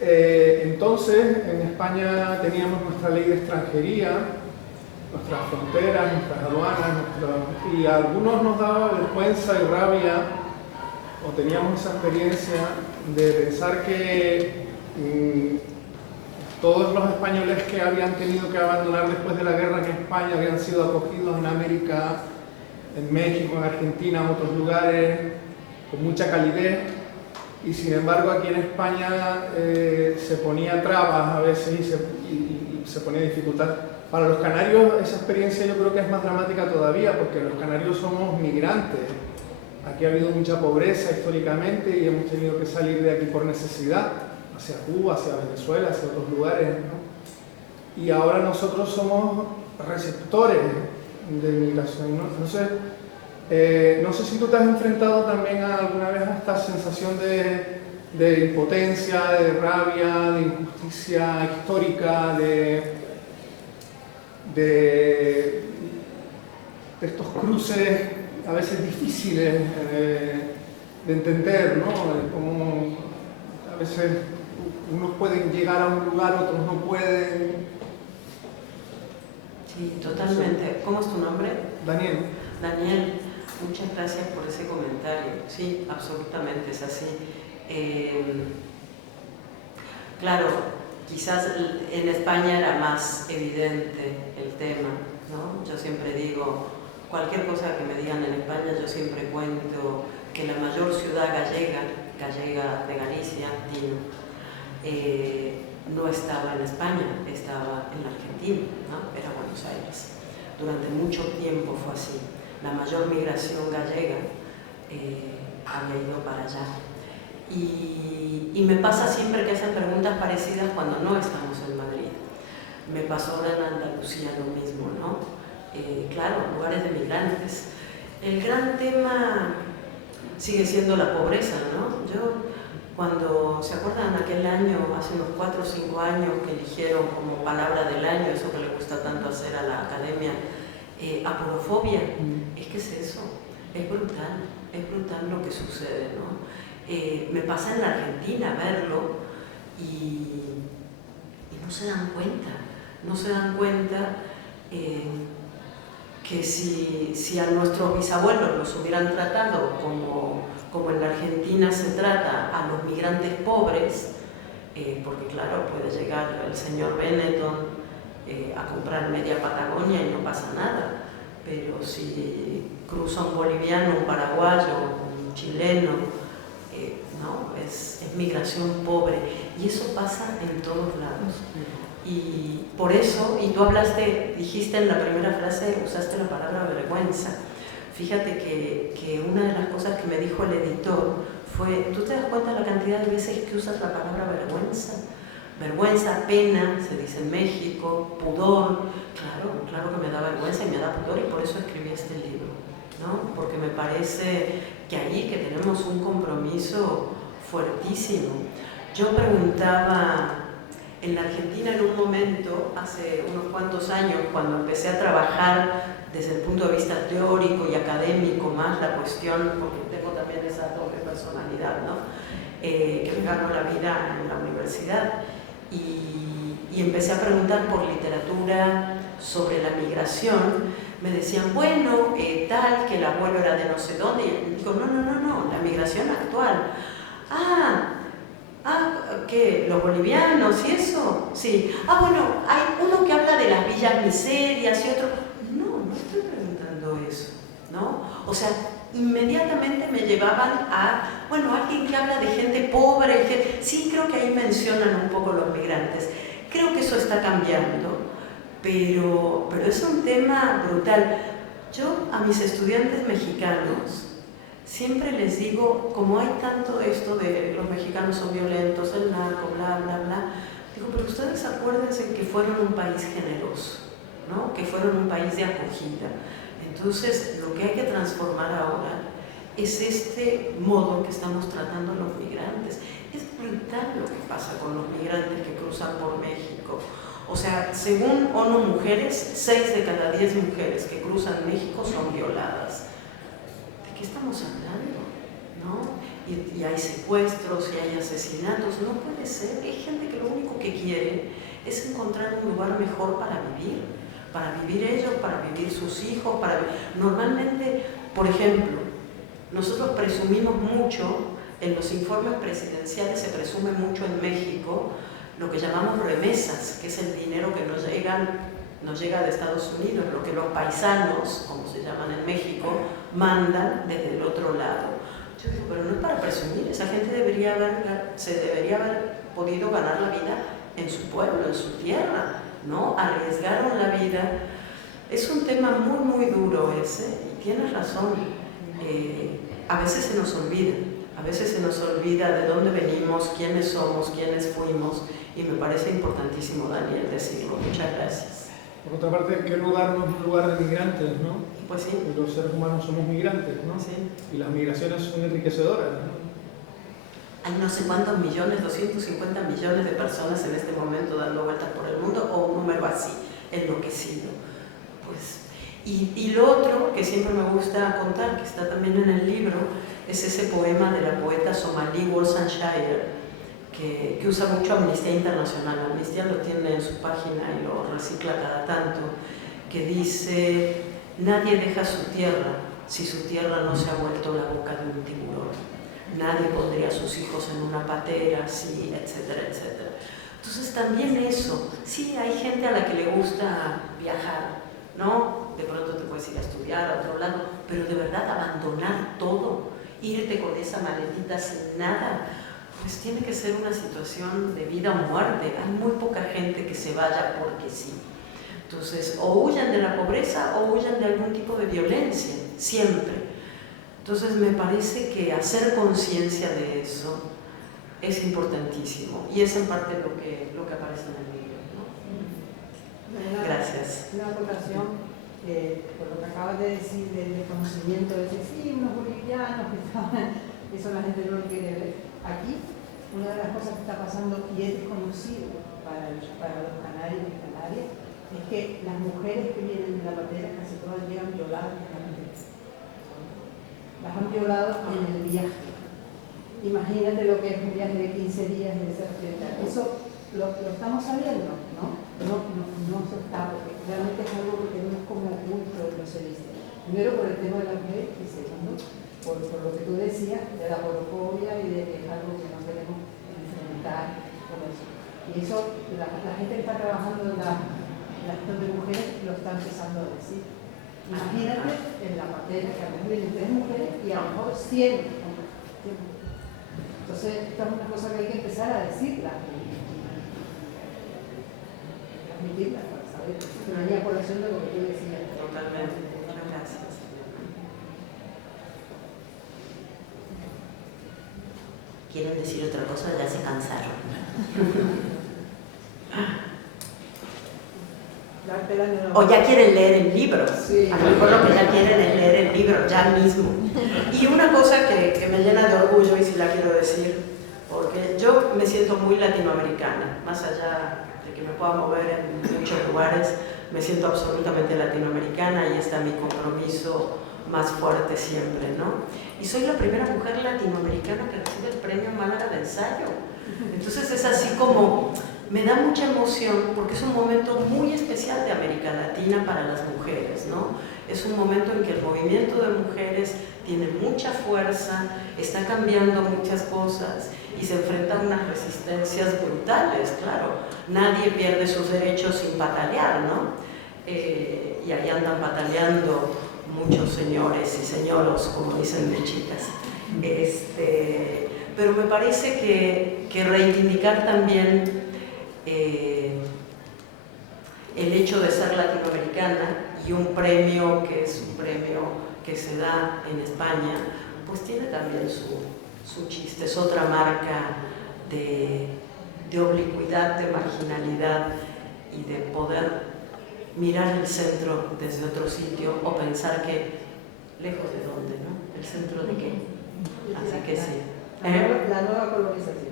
entonces en España teníamos nuestra ley de extranjería, nuestras fronteras, nuestras aduanas, y a algunos nos daba vergüenza y rabia, o teníamos esa experiencia de pensar que todos los españoles que habían tenido que abandonar después de la guerra en España habían sido acogidos en América, en México, en Argentina, en otros lugares, con mucha calidez, y sin embargo aquí en España se ponía trabas a veces y se ponía dificultad. Para los canarios esa experiencia yo creo que es más dramática todavía, porque los canarios somos migrantes. Aquí ha habido mucha pobreza históricamente y hemos tenido que salir de aquí por necesidad, hacia Cuba, hacia Venezuela, hacia otros lugares, ¿no? Y ahora nosotros somos receptores de migración, ¿no? Entonces, no sé si tú te has enfrentado también alguna vez a esta sensación de impotencia, de rabia, de injusticia histórica, de estos cruces a veces difíciles de entender, ¿no? Como a veces unos pueden llegar a un lugar, otros no pueden. Sí, totalmente. ¿Cómo es tu nombre? Daniel. Daniel, muchas gracias por ese comentario. Sí, absolutamente es así. Claro, quizás en España era más evidente el tema, ¿no? Yo siempre digo, cualquier cosa que me digan en España, yo siempre cuento que la mayor ciudad gallega de Galicia, Tino, no estaba en España, estaba en la Argentina, ¿no? Era Buenos Aires. Durante mucho tiempo fue así. La mayor migración gallega había ido para allá. Y me pasa siempre que hacen preguntas parecidas cuando no estamos en Madrid. Me pasó ahora en Andalucía lo mismo, ¿no? Claro, lugares de migrantes. El gran tema sigue siendo la pobreza, ¿no? Cuando, ¿se acuerdan aquel año, hace unos 4 o 5 años, que eligieron como palabra del año, eso que le gusta tanto hacer a la academia, aporofobia? Es que es eso, es brutal lo que sucede, ¿no? Me pasa en la Argentina verlo y no se dan cuenta que si a nuestros bisabuelos los hubieran tratado como en la Argentina se trata a los migrantes pobres, porque claro, puede llegar el señor Benetton a comprar media Patagonia y no pasa nada, pero si cruza un boliviano, un paraguayo, un chileno, no, es migración pobre, y eso pasa en todos lados. Y por eso, y tú dijiste en la primera frase, usaste la palabra vergüenza. Fíjate que una de las cosas que me dijo el editor fue, ¿tú te das cuenta de la cantidad de veces que usas la palabra vergüenza? Vergüenza, pena, se dice en México, pudor. Claro que me da vergüenza y me da pudor, y por eso escribí este libro, ¿no? Porque me parece que ahí que tenemos un compromiso fuertísimo. Yo preguntaba, en la Argentina en un momento, hace unos cuantos años, cuando empecé a trabajar desde el punto de vista teórico y académico más la cuestión, porque tengo también esa doble personalidad, ¿no? Que me ganó la vida en la universidad, y empecé a preguntar por literatura sobre la migración. Me decían, bueno, tal, que el abuelo era de no sé dónde, y digo, no, la migración actual. ¿Qué? ¿Los bolivianos y eso? Sí. Bueno, hay uno que habla de las villas miserias y otro. No estoy preguntando eso, ¿no? O sea, inmediatamente me llevaban a, alguien que habla de gente pobre, sí, creo que ahí mencionan un poco los migrantes. Creo que eso está cambiando, pero es un tema brutal. Yo a mis estudiantes mexicanos siempre les digo, como hay tanto esto de los mexicanos son violentos, el narco, bla, bla, bla, digo, pero ustedes acuérdense que fueron un país generoso, ¿no? Que fueron un país de acogida. Entonces, lo que hay que transformar ahora es este modo en que estamos tratando a los migrantes. Es brutal lo que pasa con los migrantes que cruzan por México. O sea, según ONU Mujeres, 6 de cada 10 mujeres que cruzan México son violadas. ¿De qué estamos hablando? ¿No? Y hay secuestros y hay asesinatos. No puede ser. Hay gente que lo único que quiere es encontrar un lugar mejor para vivir ellos, para vivir sus hijos. Normalmente, por ejemplo, nosotros presumimos mucho, en los informes presidenciales se presume mucho en México lo que llamamos remesas, que es el dinero que nos llega de Estados Unidos, lo que los paisanos, como se llaman en México, mandan desde el otro lado. Yo digo, pero no es para presumir, esa gente se debería haber podido ganar la vida en su pueblo, en su tierra, ¿no? Arriesgaron la vida. Es un tema muy, muy duro ese, y tienes razón. A veces se nos olvida de dónde venimos, quiénes somos, quiénes fuimos, y me parece importantísimo, Daniel, decirlo. Muchas gracias. Por otra parte, ¿qué lugar no es un lugar de migrantes, no? Pues sí. Los seres humanos somos migrantes, ¿no? Sí. Y las migraciones son enriquecedoras, ¿no? Hay no sé cuántos millones, 250 millones de personas en este momento dando vueltas por el mundo, o un número así, enloquecido. Pues, y lo otro que siempre me gusta contar, que está también en el libro, es ese poema de la poeta somalí Wolfgang Shire, que usa mucho Amnistía Internacional. Amnistía lo tiene en su página y lo recicla cada tanto, que dice: nadie deja su tierra si su tierra no se ha vuelto la boca de un tiburón. Nadie pondría a sus hijos en una patera, sí, etcétera, etcétera. Entonces también eso, sí, hay gente a la que le gusta viajar, ¿no? De pronto te puedes ir a estudiar a otro lado, pero de verdad abandonar todo, irte con esa maletita sin nada, pues tiene que ser una situación de vida o muerte. Hay muy poca gente que se vaya porque sí. Entonces, o huyan de la pobreza o huyan de algún tipo de violencia, siempre. Entonces, me parece que hacer conciencia de eso es importantísimo, y es en parte lo que aparece en el libro, ¿no? Gracias. Una acotación, por lo que acabas de decir del conocimiento, de decir, sí, unos bolivianos que estaban, eso la gente no lo quiere ver. Aquí, una de las cosas que está pasando, y es desconocido para los canarios y canarias, es que las mujeres que vienen de la patera casi todas llegan violadas en la patera. Las han violado en el viaje. Imagínate lo que es un viaje de 15 días de ser fiesta. Eso lo estamos sabiendo, ¿no? No se está, porque realmente es algo que tenemos como oculto, no se dice. Primero por el tema de la mujer, y segundo por lo que tú decías de la porofobia y de que es algo que no queremos enfrentar con eso. Y eso, la gente que está trabajando en la gestión de mujeres lo está empezando a decir. Imagínate en la patera que a lo mejor vienen 3 mujeres y a lo mejor 100 hombres. Entonces, esta es una cosa que hay que empezar a decirla, transmitirla para saber. Una línea colación de lo que tú decías. Totalmente. Gracias. ¿Quieren decir otra cosa? Ya se cansaron. O ya quieren leer el libro. Sí. A lo mejor lo que ya quieren es leer el libro ya mismo. Y una cosa que me llena de orgullo, y si la quiero decir, porque yo me siento muy latinoamericana, más allá de que me pueda mover en muchos lugares, me siento absolutamente latinoamericana, y está mi compromiso más fuerte siempre, ¿no? Y soy la primera mujer latinoamericana que recibe el premio Málaga de ensayo. Entonces es así como, me da mucha emoción, porque es un momento muy especial de América Latina para las mujeres, ¿no? Es un momento en que el movimiento de mujeres tiene mucha fuerza, está cambiando muchas cosas y se enfrenta a unas resistencias brutales, claro. Nadie pierde sus derechos sin patalear, ¿no? Y ahí andan pataleando muchos señores y señoros, como dicen de chicas. Pero me parece que reivindicar también el hecho de ser latinoamericana, y un premio que es un premio que se da en España, pues tiene también su chiste, es otra marca de oblicuidad, de marginalidad y de poder mirar el centro desde otro sitio, o pensar que lejos de dónde, ¿no? ¿El centro de qué? Así que sí. La nueva colonización.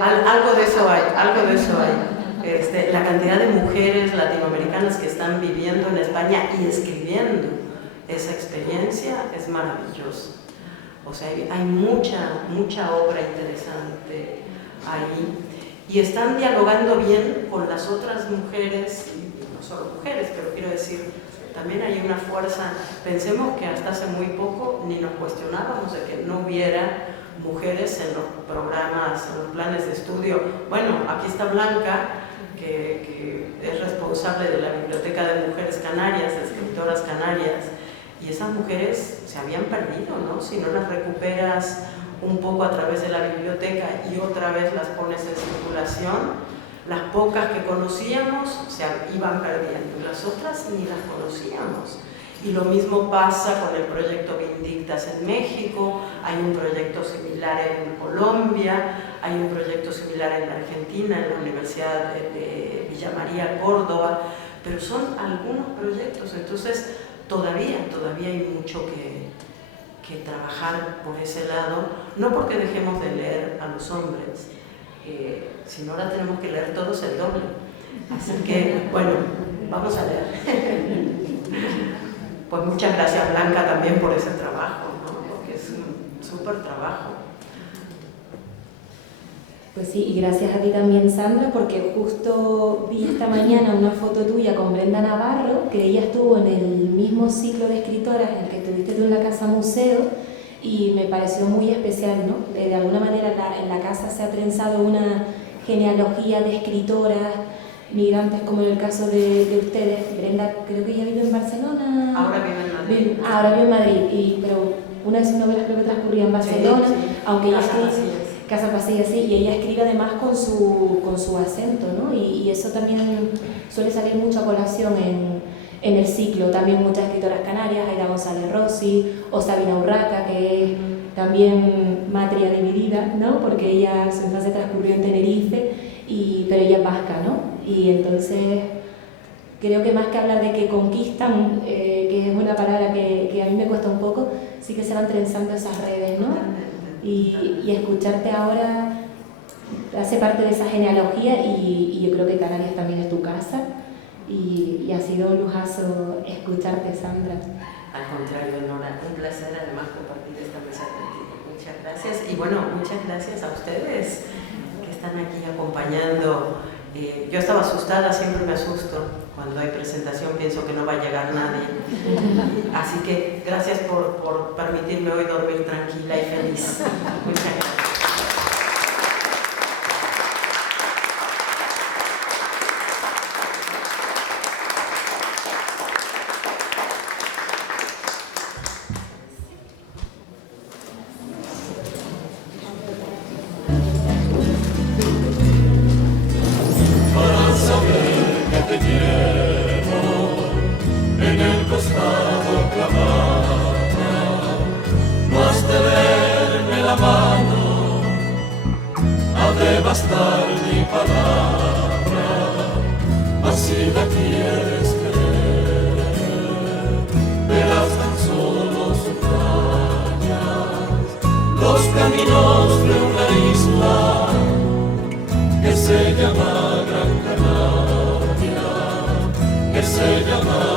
Algo de eso hay, algo de eso hay. La cantidad de mujeres latinoamericanas que están viviendo en España y escribiendo esa experiencia es maravillosa. O sea, hay mucha obra interesante ahí, y están dialogando bien con las otras mujeres, y no solo mujeres, pero quiero decir, también hay una fuerza. Pensemos que hasta hace muy poco ni nos cuestionábamos de que no hubiera mujeres en los programas, en los planes de estudio. Bueno, aquí está Blanca, que es responsable de la Biblioteca de Mujeres Canarias, de Escritoras Canarias, y esas mujeres se habían perdido, ¿no? Si no las recuperas un poco a través de la biblioteca y otra vez las pones en circulación, las pocas que conocíamos se iban perdiendo, las otras ni las conocíamos. Y lo mismo pasa con el proyecto Vindictas en México, hay un proyecto similar en Colombia, hay un proyecto similar en la Argentina, en la Universidad de Villa María, Córdoba, pero son algunos proyectos, entonces todavía hay mucho que trabajar por ese lado, no porque dejemos de leer a los hombres, sino ahora tenemos que leer todos el doble. Así que, bueno, vamos a leer. Pues muchas gracias, Blanca, también por ese trabajo, ¿no? Porque es un súper trabajo. Pues sí, y gracias a ti también, Sandra, porque justo vi esta mañana una foto tuya con Brenda Navarro, que ella estuvo en el mismo ciclo de escritoras en el que estuviste tú en la Casa Museo, y me pareció muy especial, ¿no? De alguna manera en la casa se ha trenzado una genealogía de escritoras migrantes, como en el caso de ustedes. Brenda, creo que ella vive en Barcelona. Ahora vive en Madrid. Ahora vive en Madrid, pero una de sus novelas creo que transcurría en Barcelona, sí. aunque ella escribe Casa Pasillas, sí, y ella escribe además con su acento, ¿no? Y eso también suele salir mucho a colación en el ciclo. También muchas escritoras canarias, Aida González Rossi o Sabina Urraca, que es también matria dividida, ¿no? Porque ella, su infancia transcurrió en Tenerife, pero ella es vasca, ¿no? Y entonces creo que más que hablar de que conquistan, que es una palabra que a mí me cuesta un poco, sí que se van trenzando esas redes, ¿no? Y escucharte ahora hace parte de esa genealogía, y yo creo que Canarias también es tu casa, y ha sido un lujazo escucharte, Sandra. Al contrario, Nora, un placer además compartir esta mesa contigo. Muchas gracias, y bueno, muchas gracias a ustedes que están aquí acompañando. Yo estaba asustada, siempre me asusto. Cuando hay presentación pienso que no va a llegar nadie. Así que gracias por permitirme hoy dormir tranquila y feliz. Muchas gracias. Bastar mi palabra, así la quieres creer, verás tan solo sus rayas, los caminos de una isla que se llama Gran Canaria, que se llama